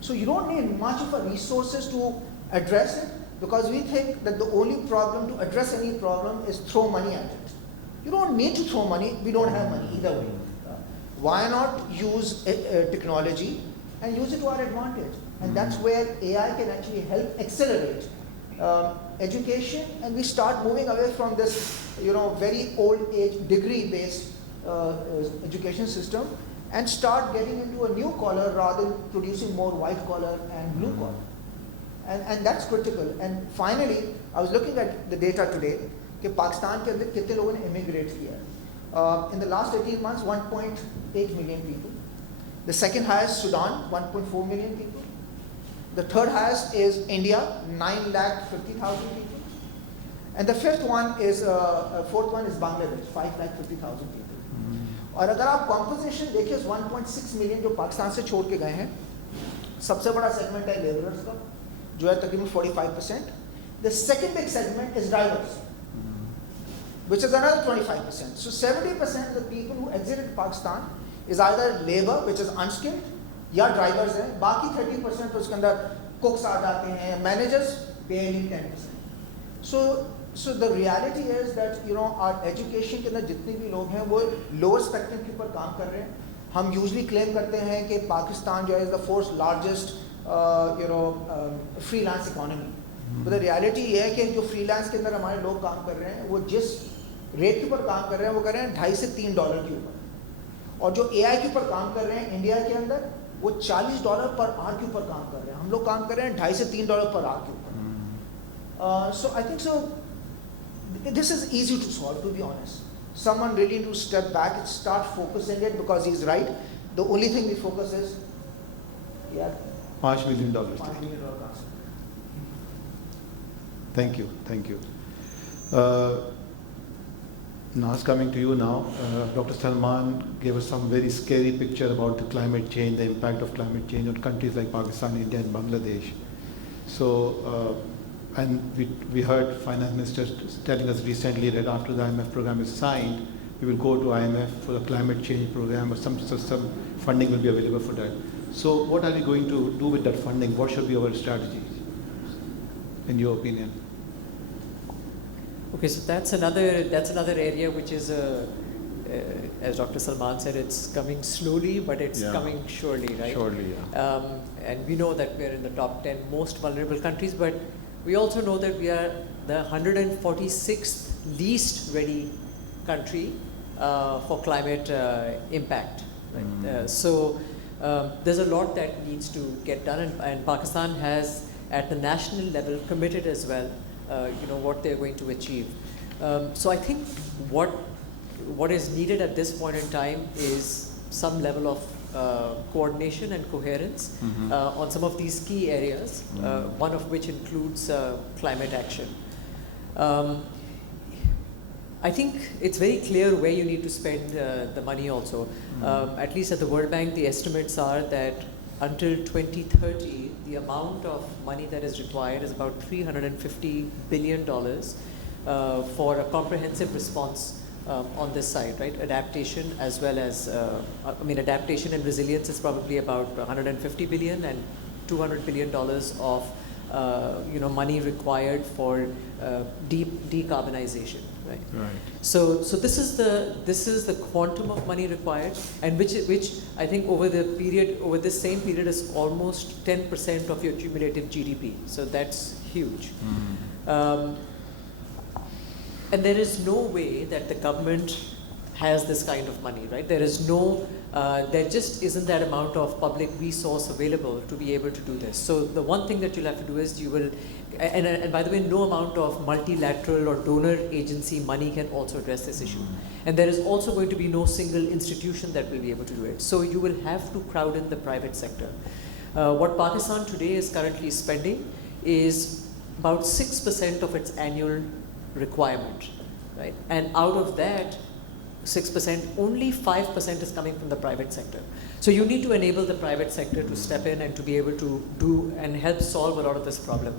So you don't need much of a resources to address it, because we think that the only problem to address any problem is throw money at it. You don't need to throw money. We don't have money either way. Why not use technology and use it to our advantage? And that's where AI can actually help accelerate education, and we start moving away from this, very old age degree-based education system, and start getting into a new collar rather than producing more white collar and blue collar. And that's critical. And finally, I was looking at the data today कि पाकिस्तान के अंदर कितने लोगों ने immigrate किया है. In the last 18 months, 1.8 million people. The second highest, Sudan, 1.4 million people. The third highest is India, 950,000 people. And the fourth one is Bangladesh, 550,000 people. और अगर आप composition देखिए, 1.6 million जो पाकिस्तान से छोड़ के गए हैं, सबसे बड़ा segment है laborers का, जो है तकरीबन 45%. The second big segment is drivers. which is another 25%. So 70% of the people who exited Pakistan is either labor, which is unskilled, या drivers हैं, बाकी 30% तो उसके अंदर cooks आ जाते हैं, managers barely 10%. So the reality is that our education के अंदर जितने भी लोग हैं वो lower spectrum के ऊपर काम कर रहे हैं. हम usually claim करते हैं कि पाकिस्तान जो है is the fourth largest freelance economy. But the reality ये है कि जो freelance के अंदर हमारे लोग काम कर रहे हैं वो जिस रेट के ऊपर काम कर रहे हैं वो कर रहे हैं $2.5 से $3 के ऊपर, और जो AI के ऊपर काम कर रहे हैं इंडिया के अंदर वो $40 पर आवर के ऊपर काम कर रहे हैं. हम लोग काम कर रहे हैं $2.5 से $3 पर आवर के ऊपर. So I think this is easy to solve, to be honest. Someone really need to step back and start focusing it, because he's right. The only thing we focus is $5 million. $5 million. Thank you. Nas, coming to you now. Dr. Salman gave us some very scary picture about the climate change, the impact of climate change on countries like Pakistan, India and Bangladesh. So, and we heard Finance Minister telling us recently that after the IMF program is signed, we will go to IMF for a climate change program, or some funding will be available for that. So what are we going to do with that funding? What should be our strategy, in your opinion? Okay, so that's another area which is, as Dr. Salman said, it's coming slowly, but it's coming surely, right? Surely, yeah. And we know that we're in the top 10 most vulnerable countries, but we also know that we are the 146th least ready country for climate impact. Right? So there's a lot that needs to get done, and Pakistan has, at the national level, committed as well. What they're going to achieve. So I think what is needed at this point in time is some level of coordination and coherence on some of these key areas, one of which includes climate action. I think it's very clear where you need to spend the money also. At least at the World Bank, the estimates are that until 2030, the amount of money that is required is about $350 billion for a comprehensive response on this side, right? Adaptation as well as, adaptation and resilience is probably about $150 billion, and $200 billion of money required for decarbonization. Right. So this is the quantum of money required, and which I think over this same period is almost 10% of your cumulative GDP. So that's huge. And there is no way that the government has this kind of money, right? There just isn't that amount of public resource available to be able to do this. So the one thing that you'll have to do is and by the way, no amount of multilateral or donor agency money can also address this issue. And there is also going to be no single institution that will be able to do it. So you will have to crowd in the private sector. What Pakistan today is currently spending is about 6% of its annual requirement, right? And out of that 6%, only 5% is coming from the private sector. So you need to enable the private sector to step in and to be able to do and help solve a lot of this problem.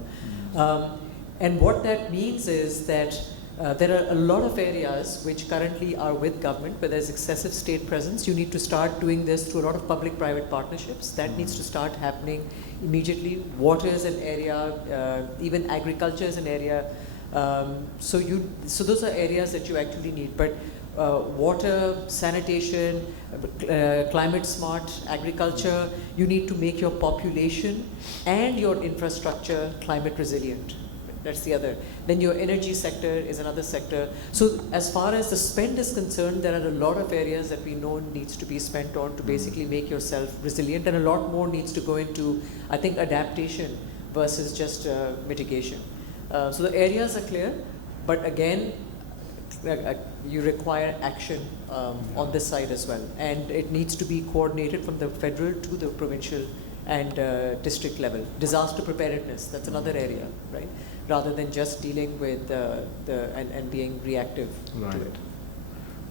And what that means is that there are a lot of areas which currently are with government where there's excessive state presence. You need to start doing this through a lot of public-private partnerships. That needs to start happening immediately. Water is an area, even agriculture is an area. So those are areas that you actually need. But water, sanitation, climate smart agriculture, you need to make your population and your infrastructure climate resilient. That's the other. Then your energy sector is another sector. So as far as the spend is concerned, there are a lot of areas that we know needs to be spent on to basically make yourself resilient, and a lot more needs to go into, I think, adaptation versus just mitigation. So the areas are clear, but again, you require action on this side as well, and it needs to be coordinated from the federal to the provincial and district level. Disaster preparedness, that's another area, right? Rather than just dealing with and being reactive to it.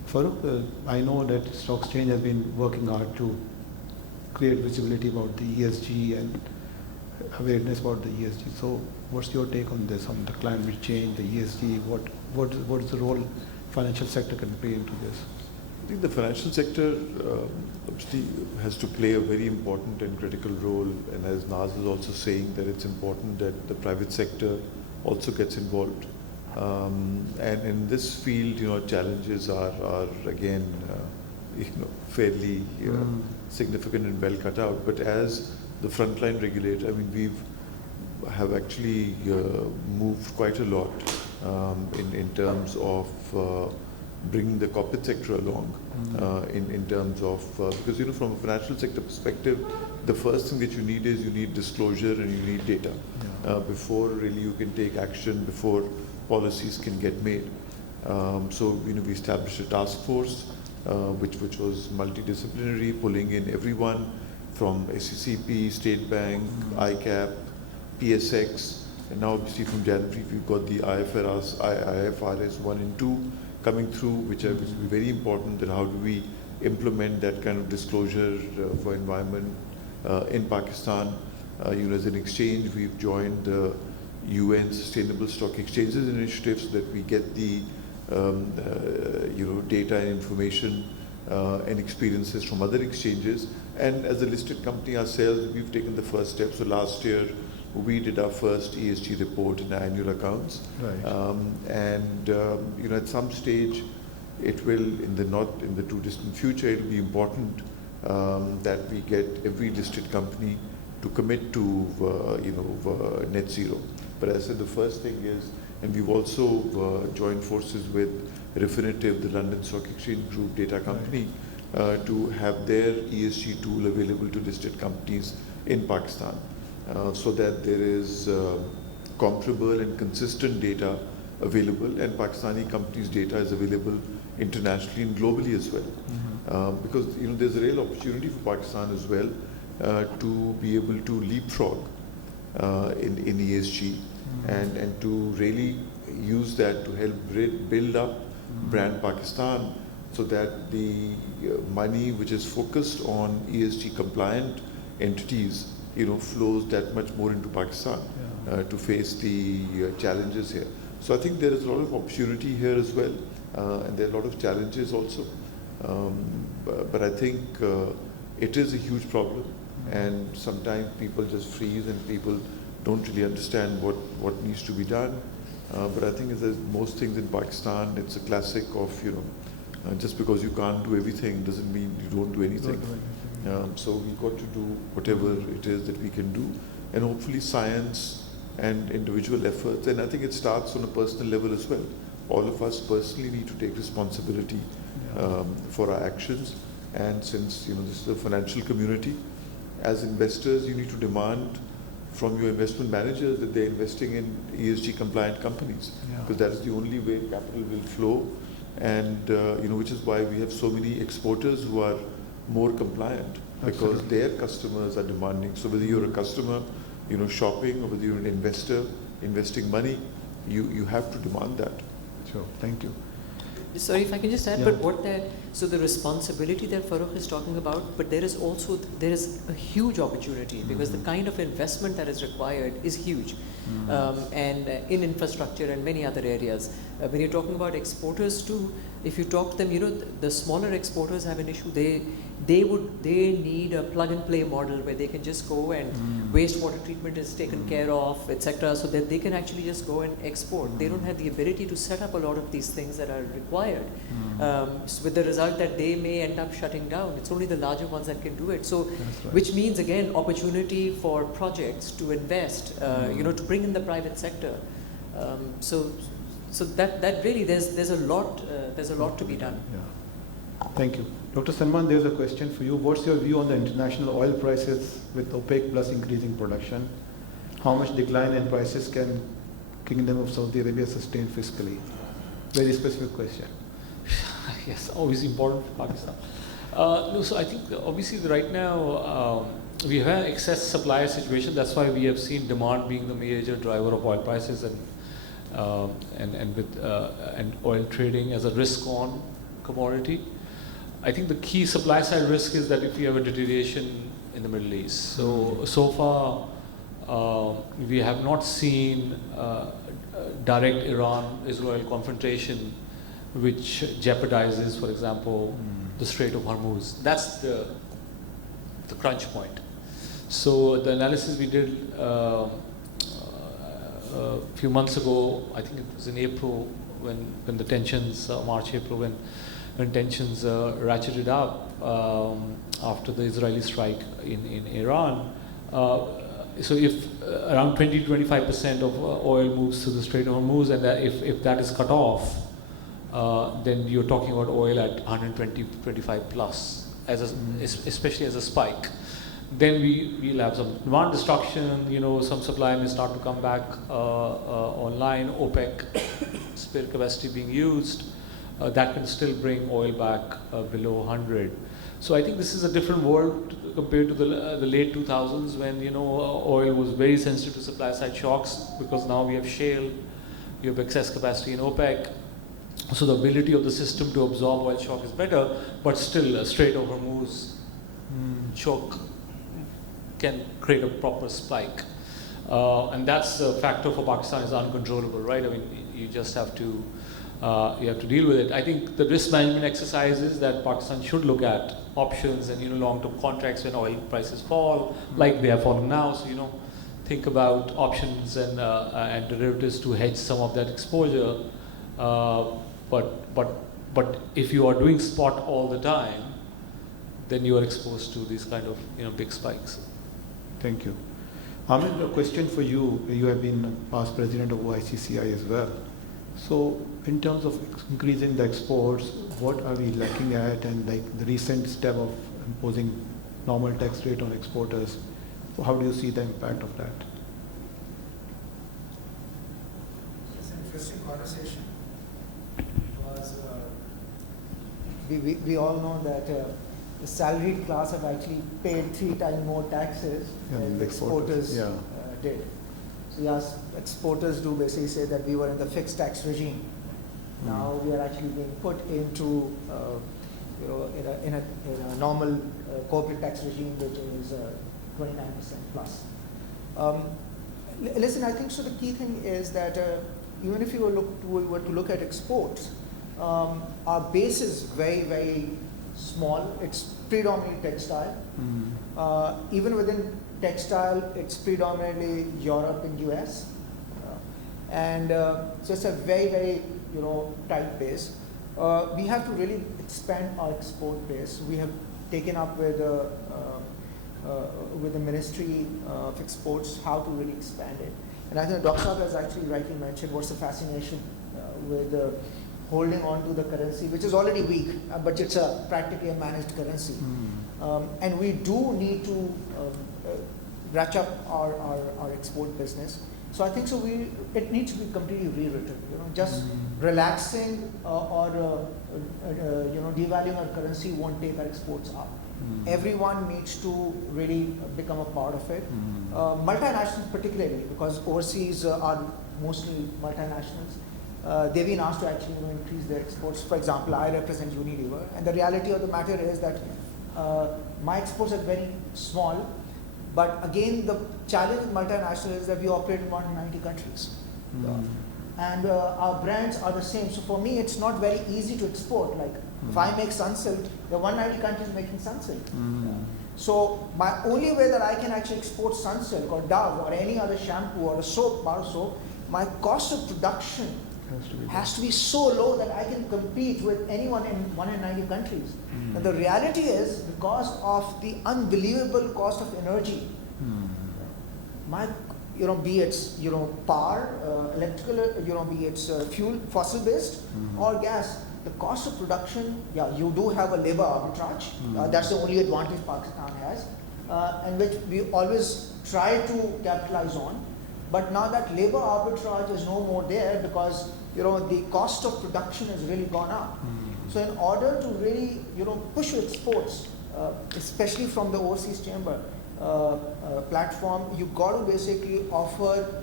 Farrukh, I know that Stock Exchange has been working hard to create visibility about the ESG and awareness about the ESG. So what's your take on this, on the climate change, the ESG? What is the role financial sector can play into this? I think the financial sector obviously has to play a very important and critical role, and as Naz is also saying, that it's important that the private sector also gets involved. And in this field, challenges are again, fairly significant and well cut out. But as the frontline regulator, I mean, we have actually moved quite a lot in terms of bringing the corporate sector along in terms of, because from a financial sector perspective, the first thing that you need disclosure and you need data before really you can take action, before policies can get made. So we established a task force which was multidisciplinary, pulling in everyone from SCCP, State Bank, ICAP, PSX, and now obviously from January we've got the IFRS 1 and 2 coming through, which will be very important, that how do we implement that kind of disclosure for environment in Pakistan. As an exchange, we've joined the UN Sustainable Stock Exchanges Initiative so that we get the data and information and experiences from other exchanges. And as a listed company ourselves, we've taken the first step. So last year, we did our first ESG report in our annual accounts. Right. At some stage, it will, in the too distant future, it will be important that we get every listed company to commit to net zero. But as I said, the first thing is, and we've also joined forces with Refinitiv, the London Stock Exchange Group data company, to have their ESG tool available to listed companies in Pakistan, so that there is comparable and consistent data available, and Pakistani companies' data is available internationally and globally as well. Because there's a real opportunity for Pakistan as well to be able to leapfrog in ESG and to really use that to help build up brand Pakistan, so that the money which is focused on ESG compliant entities flows that much more into Pakistan to face the challenges here. So I think there is a lot of opportunity here as well, and there are a lot of challenges also. But I think it is a huge problem, and sometimes people just freeze and people don't really understand what needs to be done. But I think as most things in Pakistan, it's a classic of, just because you can't do everything doesn't mean you don't do anything. So we've got to do whatever it is that we can do, and hopefully science and individual efforts. And I think it starts on a personal level as well. All of us personally need to take responsibility for our actions. And since this is a financial community, as investors, you need to demand from your investment managers that they're investing in ESG compliant companies, because that is the only way capital will flow. And which is why we have so many exporters who are more compliant, because their customers are demanding. So whether you're a customer, shopping, or whether you're an investor investing money, you have to demand that. Sure, thank you. Sorry if I can just add, but so the responsibility that Farrukh is talking about, but there is a huge opportunity, because the kind of investment that is required is huge, and in infrastructure and many other areas. When you're talking about exporters too, if you talk to them, the smaller exporters have an issue. They need a plug and play model where they can just go and wastewater treatment is taken care of, etc., so that they can actually just go and export. They don't have the ability to set up a lot of these things that are required, with the result that they may end up shutting down. It's only the larger ones that can do it. So, which means again opportunity for projects to invest, to bring in the private sector. So that really there's a lot to be done. Yeah. Thank you. Dr. Salman, there's a question for you. What's your view on the international oil prices with OPEC plus increasing production? How much decline in prices can Kingdom of Saudi Arabia sustain fiscally? Very specific question. Yes, always important for Pakistan. No, so I think obviously right now we have an excess supply situation. That's why we have seen demand being the major driver of oil prices, and oil trading as a risk-on commodity. I think the key supply side risk is that if you have a deterioration in the Middle East. So far we have not seen direct Iran-Israel confrontation which jeopardizes, for example, the Strait of Hormuz. That's the crunch point. So the analysis we did a few months ago, I think it was in April, when the tensions, March, April, when tensions ratcheted up after the Israeli strike in Iran. So if around 20-25% of oil moves through the Strait of Hormuz, and that if that is cut off, then you're talking about oil at 120-25 plus, especially as a spike. Then we'll have some demand destruction, some supply may start to come back online, OPEC spare capacity being used, that can still bring oil back below 100. So I think this is a different world compared to the late 2000s when, oil was very sensitive to supply side shocks, because now we have shale, you have excess capacity in OPEC. So the ability of the system to absorb oil shock is better, but still a Strait of Hormuz shock can create a proper spike. And that's a factor for Pakistan, is uncontrollable, right? I mean, you just have to deal with it. I think the risk management exercises that Pakistan should look at options and long-term contracts when oil prices fall, like they have fallen now. So think about options and derivatives to hedge some of that exposure. But if you are doing spot all the time, then you are exposed to these kind of big spikes. Thank you. Ahmed, a question for you. You have been past president of OICCI as well. So in terms of increasing the exports, what are we lacking at? And like the recent step of imposing normal tax rate on exporters, so how do you see the impact of that? It's an interesting conversation because we all know that the salaried class have actually paid 3 times more taxes than the exporters did. So yes, exporters do basically say that we were in the fixed tax regime. Now we are actually being put into in a normal corporate tax regime, which is 29% plus. Listen, I think so. The key thing is that even if you were to look at exports, our base is very, very small. It's predominantly textile. Even within textile, it's predominantly Europe and US. So it's a very, very tight base. We have to really expand our export base. We have taken up with the Ministry of Exports how to really expand it. And I think Dr. Saab has actually rightly mentioned what's the fascination with holding on to the currency, which is already weak, but it's practically a managed currency. And we do need to ratchet up our export business. So I think so it needs to be completely rewritten. Just relaxing or devaluing our currency won't take our exports up. Everyone needs to really become a part of it. Multinationals particularly, because overseas are mostly multinationals. They've been asked to actually increase their exports. For example, I represent Unilever, and the reality of the matter is that my exports are very small. But again, the challenge with multinational is that we operate in 190 countries. And our brands are the same. So for me, it's not very easy to export. Like if I make Sunsilk, there are 190 countries making Sunsilk. So my only way that I can actually export Sunsilk or Dove or any other shampoo or a soap, bar soap, my cost of production has to be so low that I can compete with anyone in 190 countries. And the reality is, because of the unbelievable cost of energy, be it's power, electrical, be it's fuel, fossil based or gas, the cost of production, you do have a labor arbitrage. That's the only advantage Pakistan has, and which we always try to capitalize on. But now that labor arbitrage is no more there because the cost of production has really gone up. So in order to really push exports, especially from the overseas chamber platform, you got to basically offer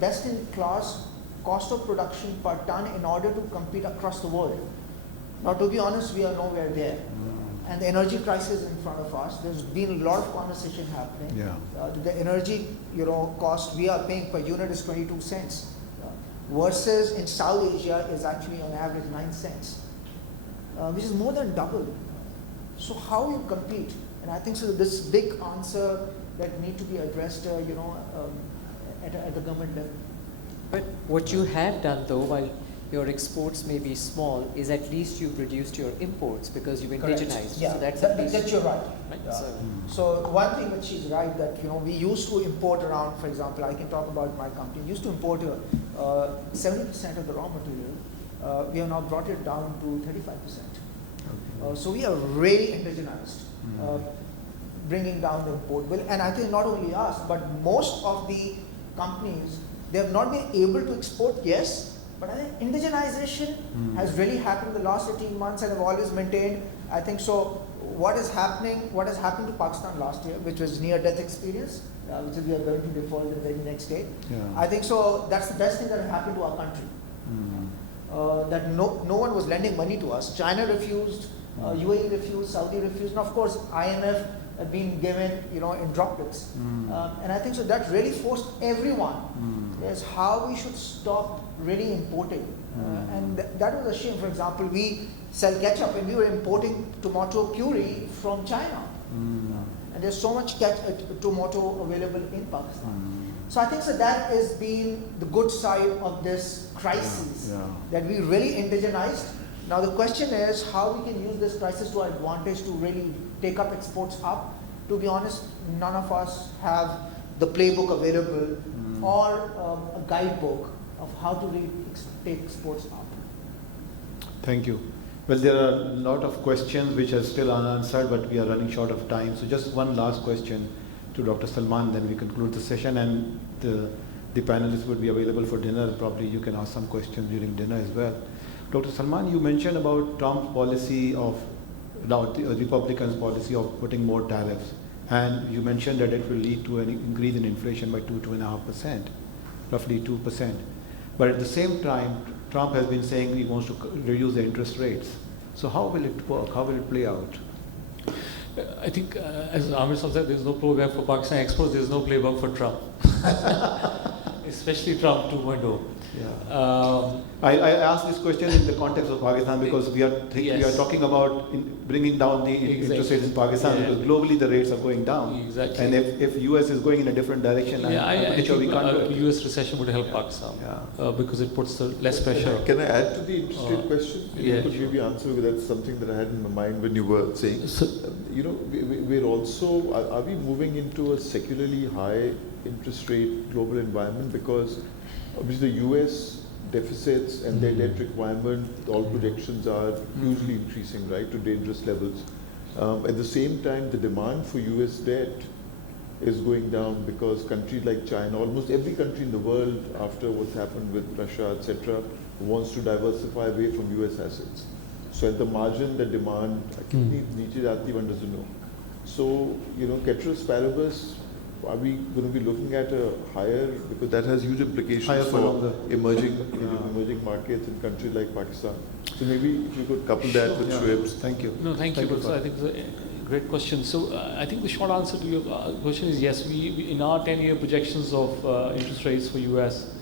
best in class cost of production per ton in order to compete across the world. Now, to be honest, we are nowhere there. And the energy crisis is in front of us. There's been a lot of conversation happening. The energy cost we are paying per unit is 22 cents. versus in South Asia is actually on average 9 cents, which is more than double. So how you compete? And I think so this big answer that need to be addressed, at the government level. But what you have done though, while your exports may be small, is at least you've reduced your imports because you've indigenized. Yeah, so that's at least, that you're right. right? Yeah. So, So one thing that she's right that we used to import around, for example, I can talk about my company. Used to import 70% of the raw material. We have now brought it down to 35%. So we are really indigenized, bringing down the import bill. And I think not only us, but most of the companies, they have not been able to export. Yes, but I think indigenization has really happened in the last 18 months, and have always maintained. I think so. What is happening? What has happened to Pakistan last year, which was near-death experience, which is we are going to default the very next day. Yeah. I think so. That's the best thing that happened to our country. That no one was lending money to us. China refused, UAE refused, Saudi refused, and of course IMF had been given, in droplets. And I think so that really forced everyone is how we should stop really importing. And that was a shame. For example, we sell ketchup and we were importing tomato puree from China. And there's so much tomato available in Pakistan. So I think so that has been the good side of this crisis, that we really indigenized. Now the question is how we can use this crisis to our advantage to really take up exports up. To be honest, none of us have the playbook available or a guidebook of how to really take exports up. Thank you. Well, there are a lot of questions which are still unanswered, but we are running short of time. So just one last question to Dr. Salman, then we conclude the session, and the panelists would be available for dinner. Probably you can ask some questions during dinner as well. Dr. Salman, you mentioned about Trump's policy of, now the Republicans' policy of putting more tariffs, and you mentioned that it will lead to an increase in inflation by 2.5%, roughly 2%. But at the same time, Trump has been saying he wants to reduce the interest rates. So how will it work? How will it play out? I think, as Amir said, there's no playbook for Pakistan exports, there's no playbook for Trump. Especially Trump 2.0. Yeah. I asked this question in the context of Pakistan because we are talking about bringing down the interest rates in Pakistan, because globally the rates are going down. Exactly. And if US is going in a different direction, I'm pretty sure we can't do it. US recession would help Pakistan because it puts less pressure. Can I add to the interest rate question? You could maybe answer, because that's something that I had in my mind when you were saying. So, we're also, are we moving into a secularly high interest rate global environment? Because obviously the US deficits and their debt requirement, all projections are hugely increasing, right, to dangerous levels. At the same time, the demand for US debt is going down because countries like China, almost every country in the world after what's happened with Russia, etc., wants to diversify away from US assets. So at the margin, the demand, one doesn't know. So, ceteris paribus, are we going to be looking at a higher, because that has huge implications for emerging markets in countries like Pakistan. So maybe if you could couple that with Shoaib's. Thank you. No, thank you. I think it's a great question. So I think the short answer to your question is yes. We in our 10-year projections of interest rates for US,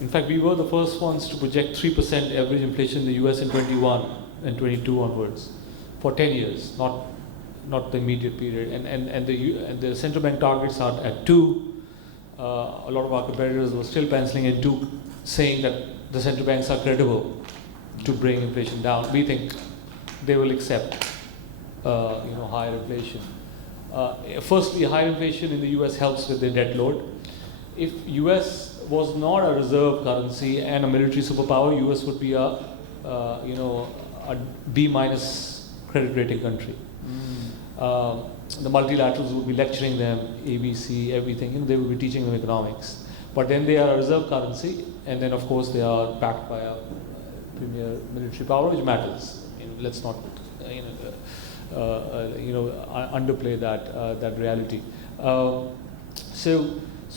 in fact, we were the first ones to project 3% average inflation in the US in 21 and 22 onwards for 10 years, not the immediate period, and the central bank targets are at 2. A lot of our competitors were still penciling in 2, saying that the central banks are credible to bring inflation down. We think they will accept, higher inflation. Firstly, higher inflation in the US helps with their debt load. If US was not a reserve currency and a military superpower, US would be a B- credit rating country. The multilaterals would be lecturing them, ABC, everything, they would be teaching them economics. But then they are a reserve currency, and then of course they are backed by a premier military power, which matters. Let's not, underplay that reality. So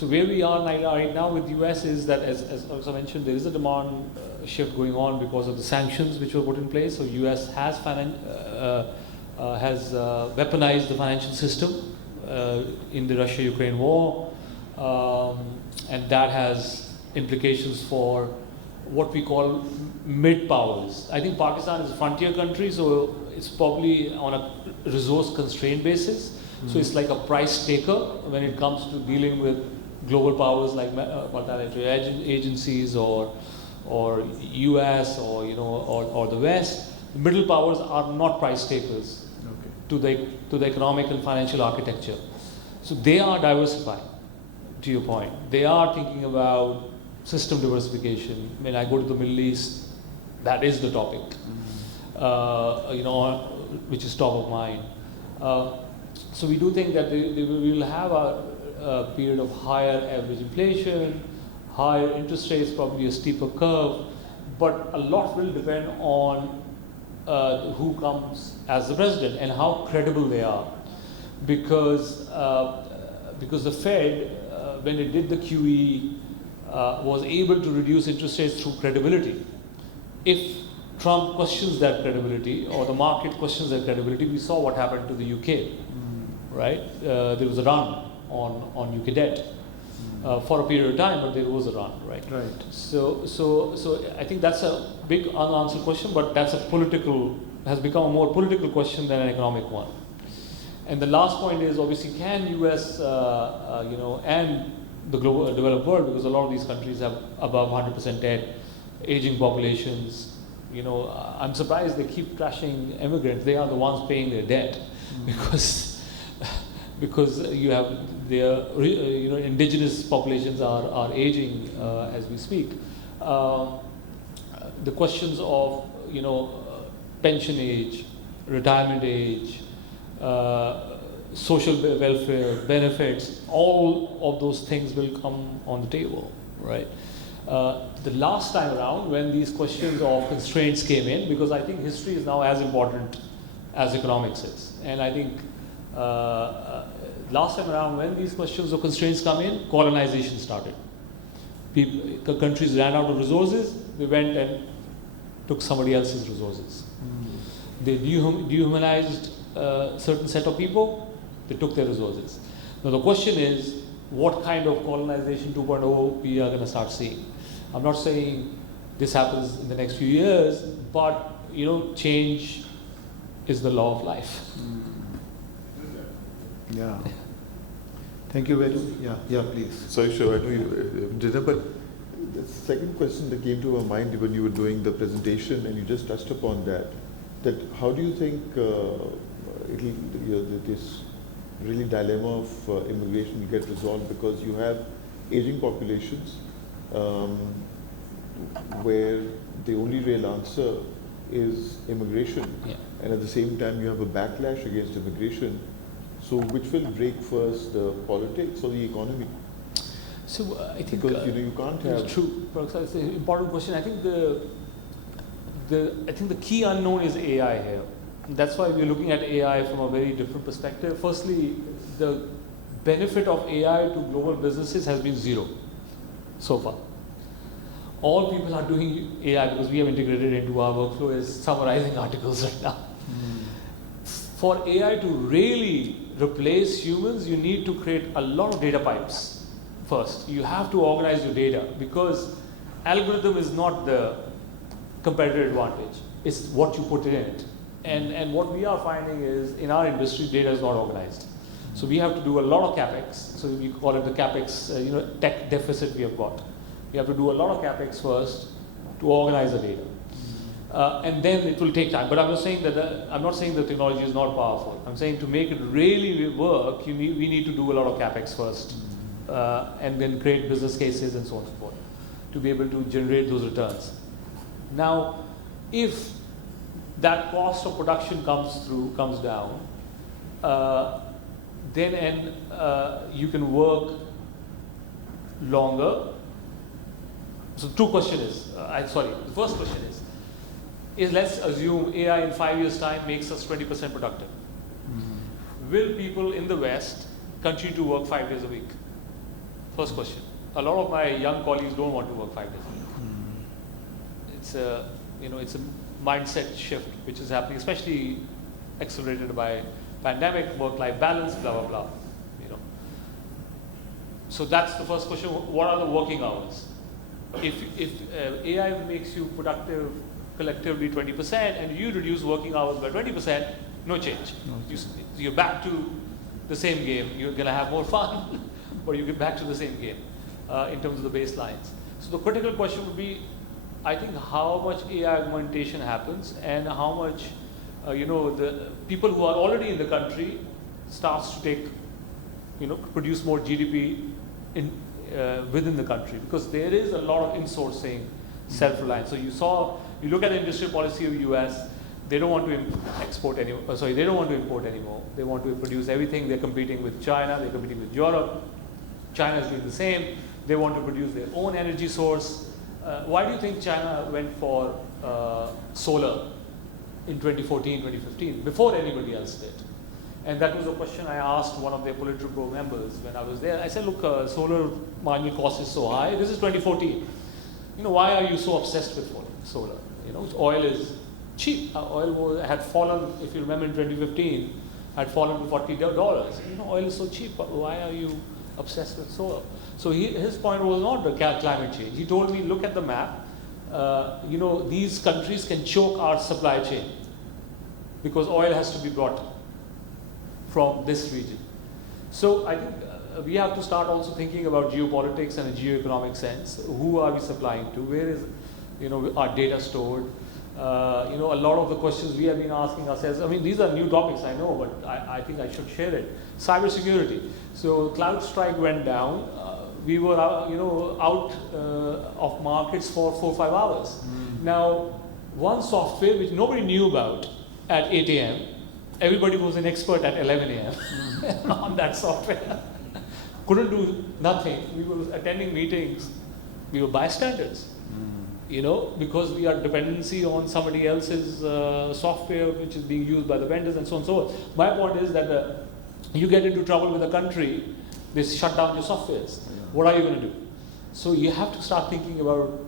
where we are right now with US is that, as I mentioned, there is a demand shift going on because of the sanctions which were put in place. So US has weaponized the financial system in the Russia-Ukraine war, and that has implications for what we call mid powers. I think Pakistan is a frontier country, so it's probably on a resource constrained basis. So it's like a price taker when it comes to dealing with global powers like multilateral agencies or US or or the West. Middle powers are not price takers to the economic and financial architecture. So they are diversifying. To your point, they are thinking about system diversification. When I go to the Middle East, that is the topic, which is top of mind. So we do think that we will have a period of higher average inflation, higher interest rates, probably a steeper curve, but a lot will depend on who comes as the president and how credible they are, because the Fed, when it did the QE, was able to reduce interest rates through credibility. If Trump questions that credibility, or the market questions that credibility, we saw what happened to the UK, right? There was a run on UK debt for a period of time, but there was a run, right? Right. So I think that's a big unanswered question, but that's has become a more political question than an economic one. And the last point is, obviously, can US, and the global developed world, because a lot of these countries have above 100% debt, aging populations. I'm surprised they keep trashing immigrants. They are the ones paying their debt, because you have their indigenous populations are aging as we speak. The questions of pension age, retirement age, social welfare, benefits, all of those things will come on the table, right? The last time around, when these questions of constraints came in, because I think history is now as important as economics is, and I think last time around, when these questions of constraints come in, colonization started. Countries ran out of resources, they went and took somebody else's resources. They dehumanized a certain set of people, they took their resources. Now the question is, what kind of colonization 2.0 we are going to start seeing? I'm not saying this happens in the next few years, but change is the law of life. Yeah. Thank you very much. Yeah, please. Sorry, sure, I know you dinner, but the second question that came to my mind when you were doing the presentation, and you just touched upon that how do you think this really dilemma of immigration will get resolved, because you have aging populations where the only real answer is immigration, and at the same time you have a backlash against immigration. So which will break first, the politics or the economy? So I think because you can't have. It's true. It's an important question. I think the key unknown is AI here. That's why we're looking at AI from a very different perspective. Firstly, the benefit of AI to global businesses has been zero so far. All people are doing AI because we have integrated into our workflow is summarizing articles right now. For AI to really replace humans, you need to create a lot of data pipes first. You have to organize your data, because algorithm is not the competitive advantage. It's what you put in it. And what we are finding is, in our industry, data is not organized. So we have to do a lot of CapEx. So we call it the CapEx, tech deficit we have got. We have to do a lot of CapEx first to organize the data. And then it will take time. But I'm not saying the technology is not powerful. I'm saying to make it really work, we need to do a lot of CapEx first, and then create business cases and so on and so forth to be able to generate those returns. Now, if that cost of production comes down, then you can work longer. So the first question is let's assume AI in 5 years' time makes us 20% productive. Will people in the West continue to work 5 days a week? First question. A lot of my young colleagues don't want to work 5 days a week. It's a mindset shift which is happening, especially accelerated by pandemic, work-life balance, blah blah blah. So that's the first question. What are the working hours? if AI makes you productive collectively 20% and you reduce working hours by 20%, no change. You're back to the same game. You're going to have more fun, but you get back to the same game in terms of the baselines. So the critical question would be, I think, how much AI augmentation happens and how much, the people who are already in the country starts to take, produce more GDP within the country, because there is a lot of insourcing, self-reliance. So you look at the industrial policy of US, they don't want to they don't want to import anymore. They want to produce everything. They're competing with China, they're competing with Europe. China is doing the same. They want to produce their own energy source. Why do you think China went for solar in 2014, 2015, before anybody else did? And that was a question I asked one of their Politburo members when I was there. I said, look, solar marginal cost is so high. This is 2014. Why are you so obsessed with solar? Oil is cheap. Oil had fallen, if you remember, in 2015, had fallen to $40. Oil is so cheap. Why are you obsessed with solar? So his point was not the climate change. He told me, look at the map. These countries can choke our supply chain because oil has to be brought from this region. So I think we have to start also thinking about geopolitics and a geoeconomic sense. Who are we supplying to? Where is our data stored? A lot of the questions we have been asking ourselves, these are new topics, I know, but I think I should share it. Cybersecurity. So CrowdStrike went down. We were out of markets for 4 or 5 hours. Now, one software which nobody knew about at 8 a.m., everybody was an expert at 11 a.m. on that software. Couldn't do nothing. We were attending meetings. We were bystanders. Because we are dependency on somebody else's software which is being used by the vendors and so on and so forth. My point is that you get into trouble with a country, they shut down your softwares. What are you going to do? So you have to start thinking about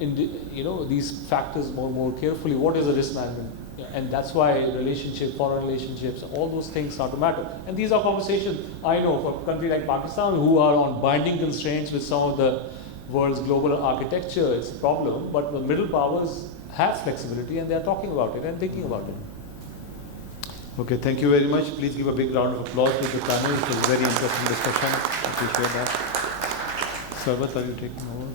these factors more carefully. What is the risk management? And that's why foreign relationships, all those things start to matter. And these are conversations I know for a country like Pakistan who are on binding constraints with some of the world's global architecture. It's a problem, but the middle powers have flexibility and they are talking about it and thinking about it. Okay, thank you very much. Please give a big round of applause to the panel. It was a very interesting discussion. Appreciate that. Sarvat, are you taking over?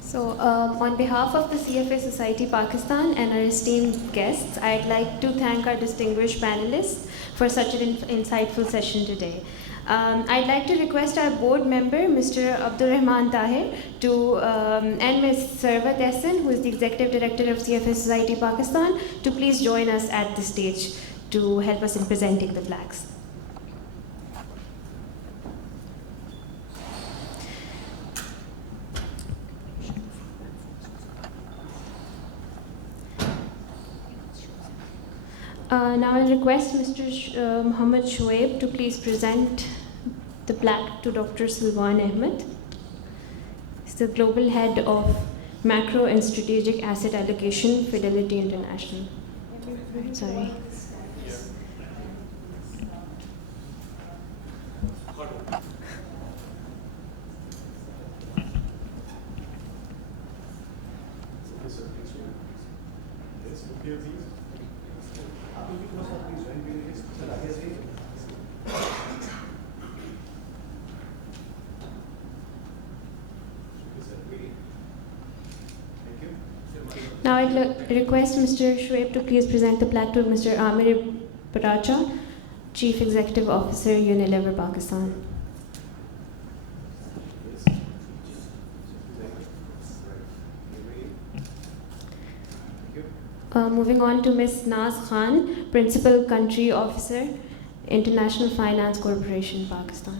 So, on behalf of the CFA Society Pakistan and our esteemed guests, I'd like to thank our distinguished panelists for such an insightful session today. I'd like to request our board member, Mr. Abdurrahman Tahir, and Ms. Sarvat Ehsan, who is the Executive Director of CFA Society Pakistan, to please join us at the stage to help us in presenting the flags. Now I'll request Mr. Mohammad Shoaib to please present the plaque to Dr. Salman Ahmed. He's the Global Head of Macro and Strategic Asset Allocation, Fidelity International. Sorry. Now I'd request Mr. Shoaib to please present the plaque to Mr. Amir Paracha, Chief Executive Officer, Unilever, Pakistan. Moving on to Ms. Naz Khan, Principal Country Officer, International Finance Corporation, Pakistan.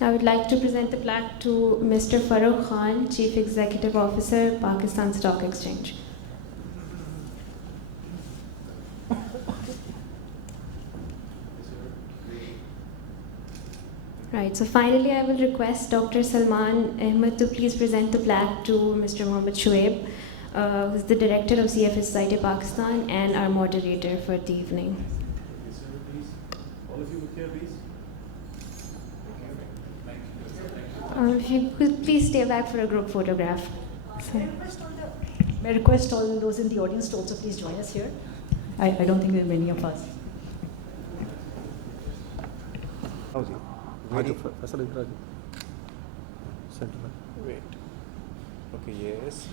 I would like to present the plaque to Mr. Farrukh Khan, Chief Executive Officer, Pakistan Stock Exchange. Right, so finally I will request Dr. Salman Ahmed to please present the plaque to Mr. Mohammad Shoaib, who's the director of CFA Society Pakistan and our moderator for the evening. Okay, sir, please. All of you look here, please. If you could please stay back for a group photograph. So. May I request all those in the audience to also please join us here? I don't think there are many of us. Wait. Okay, yes.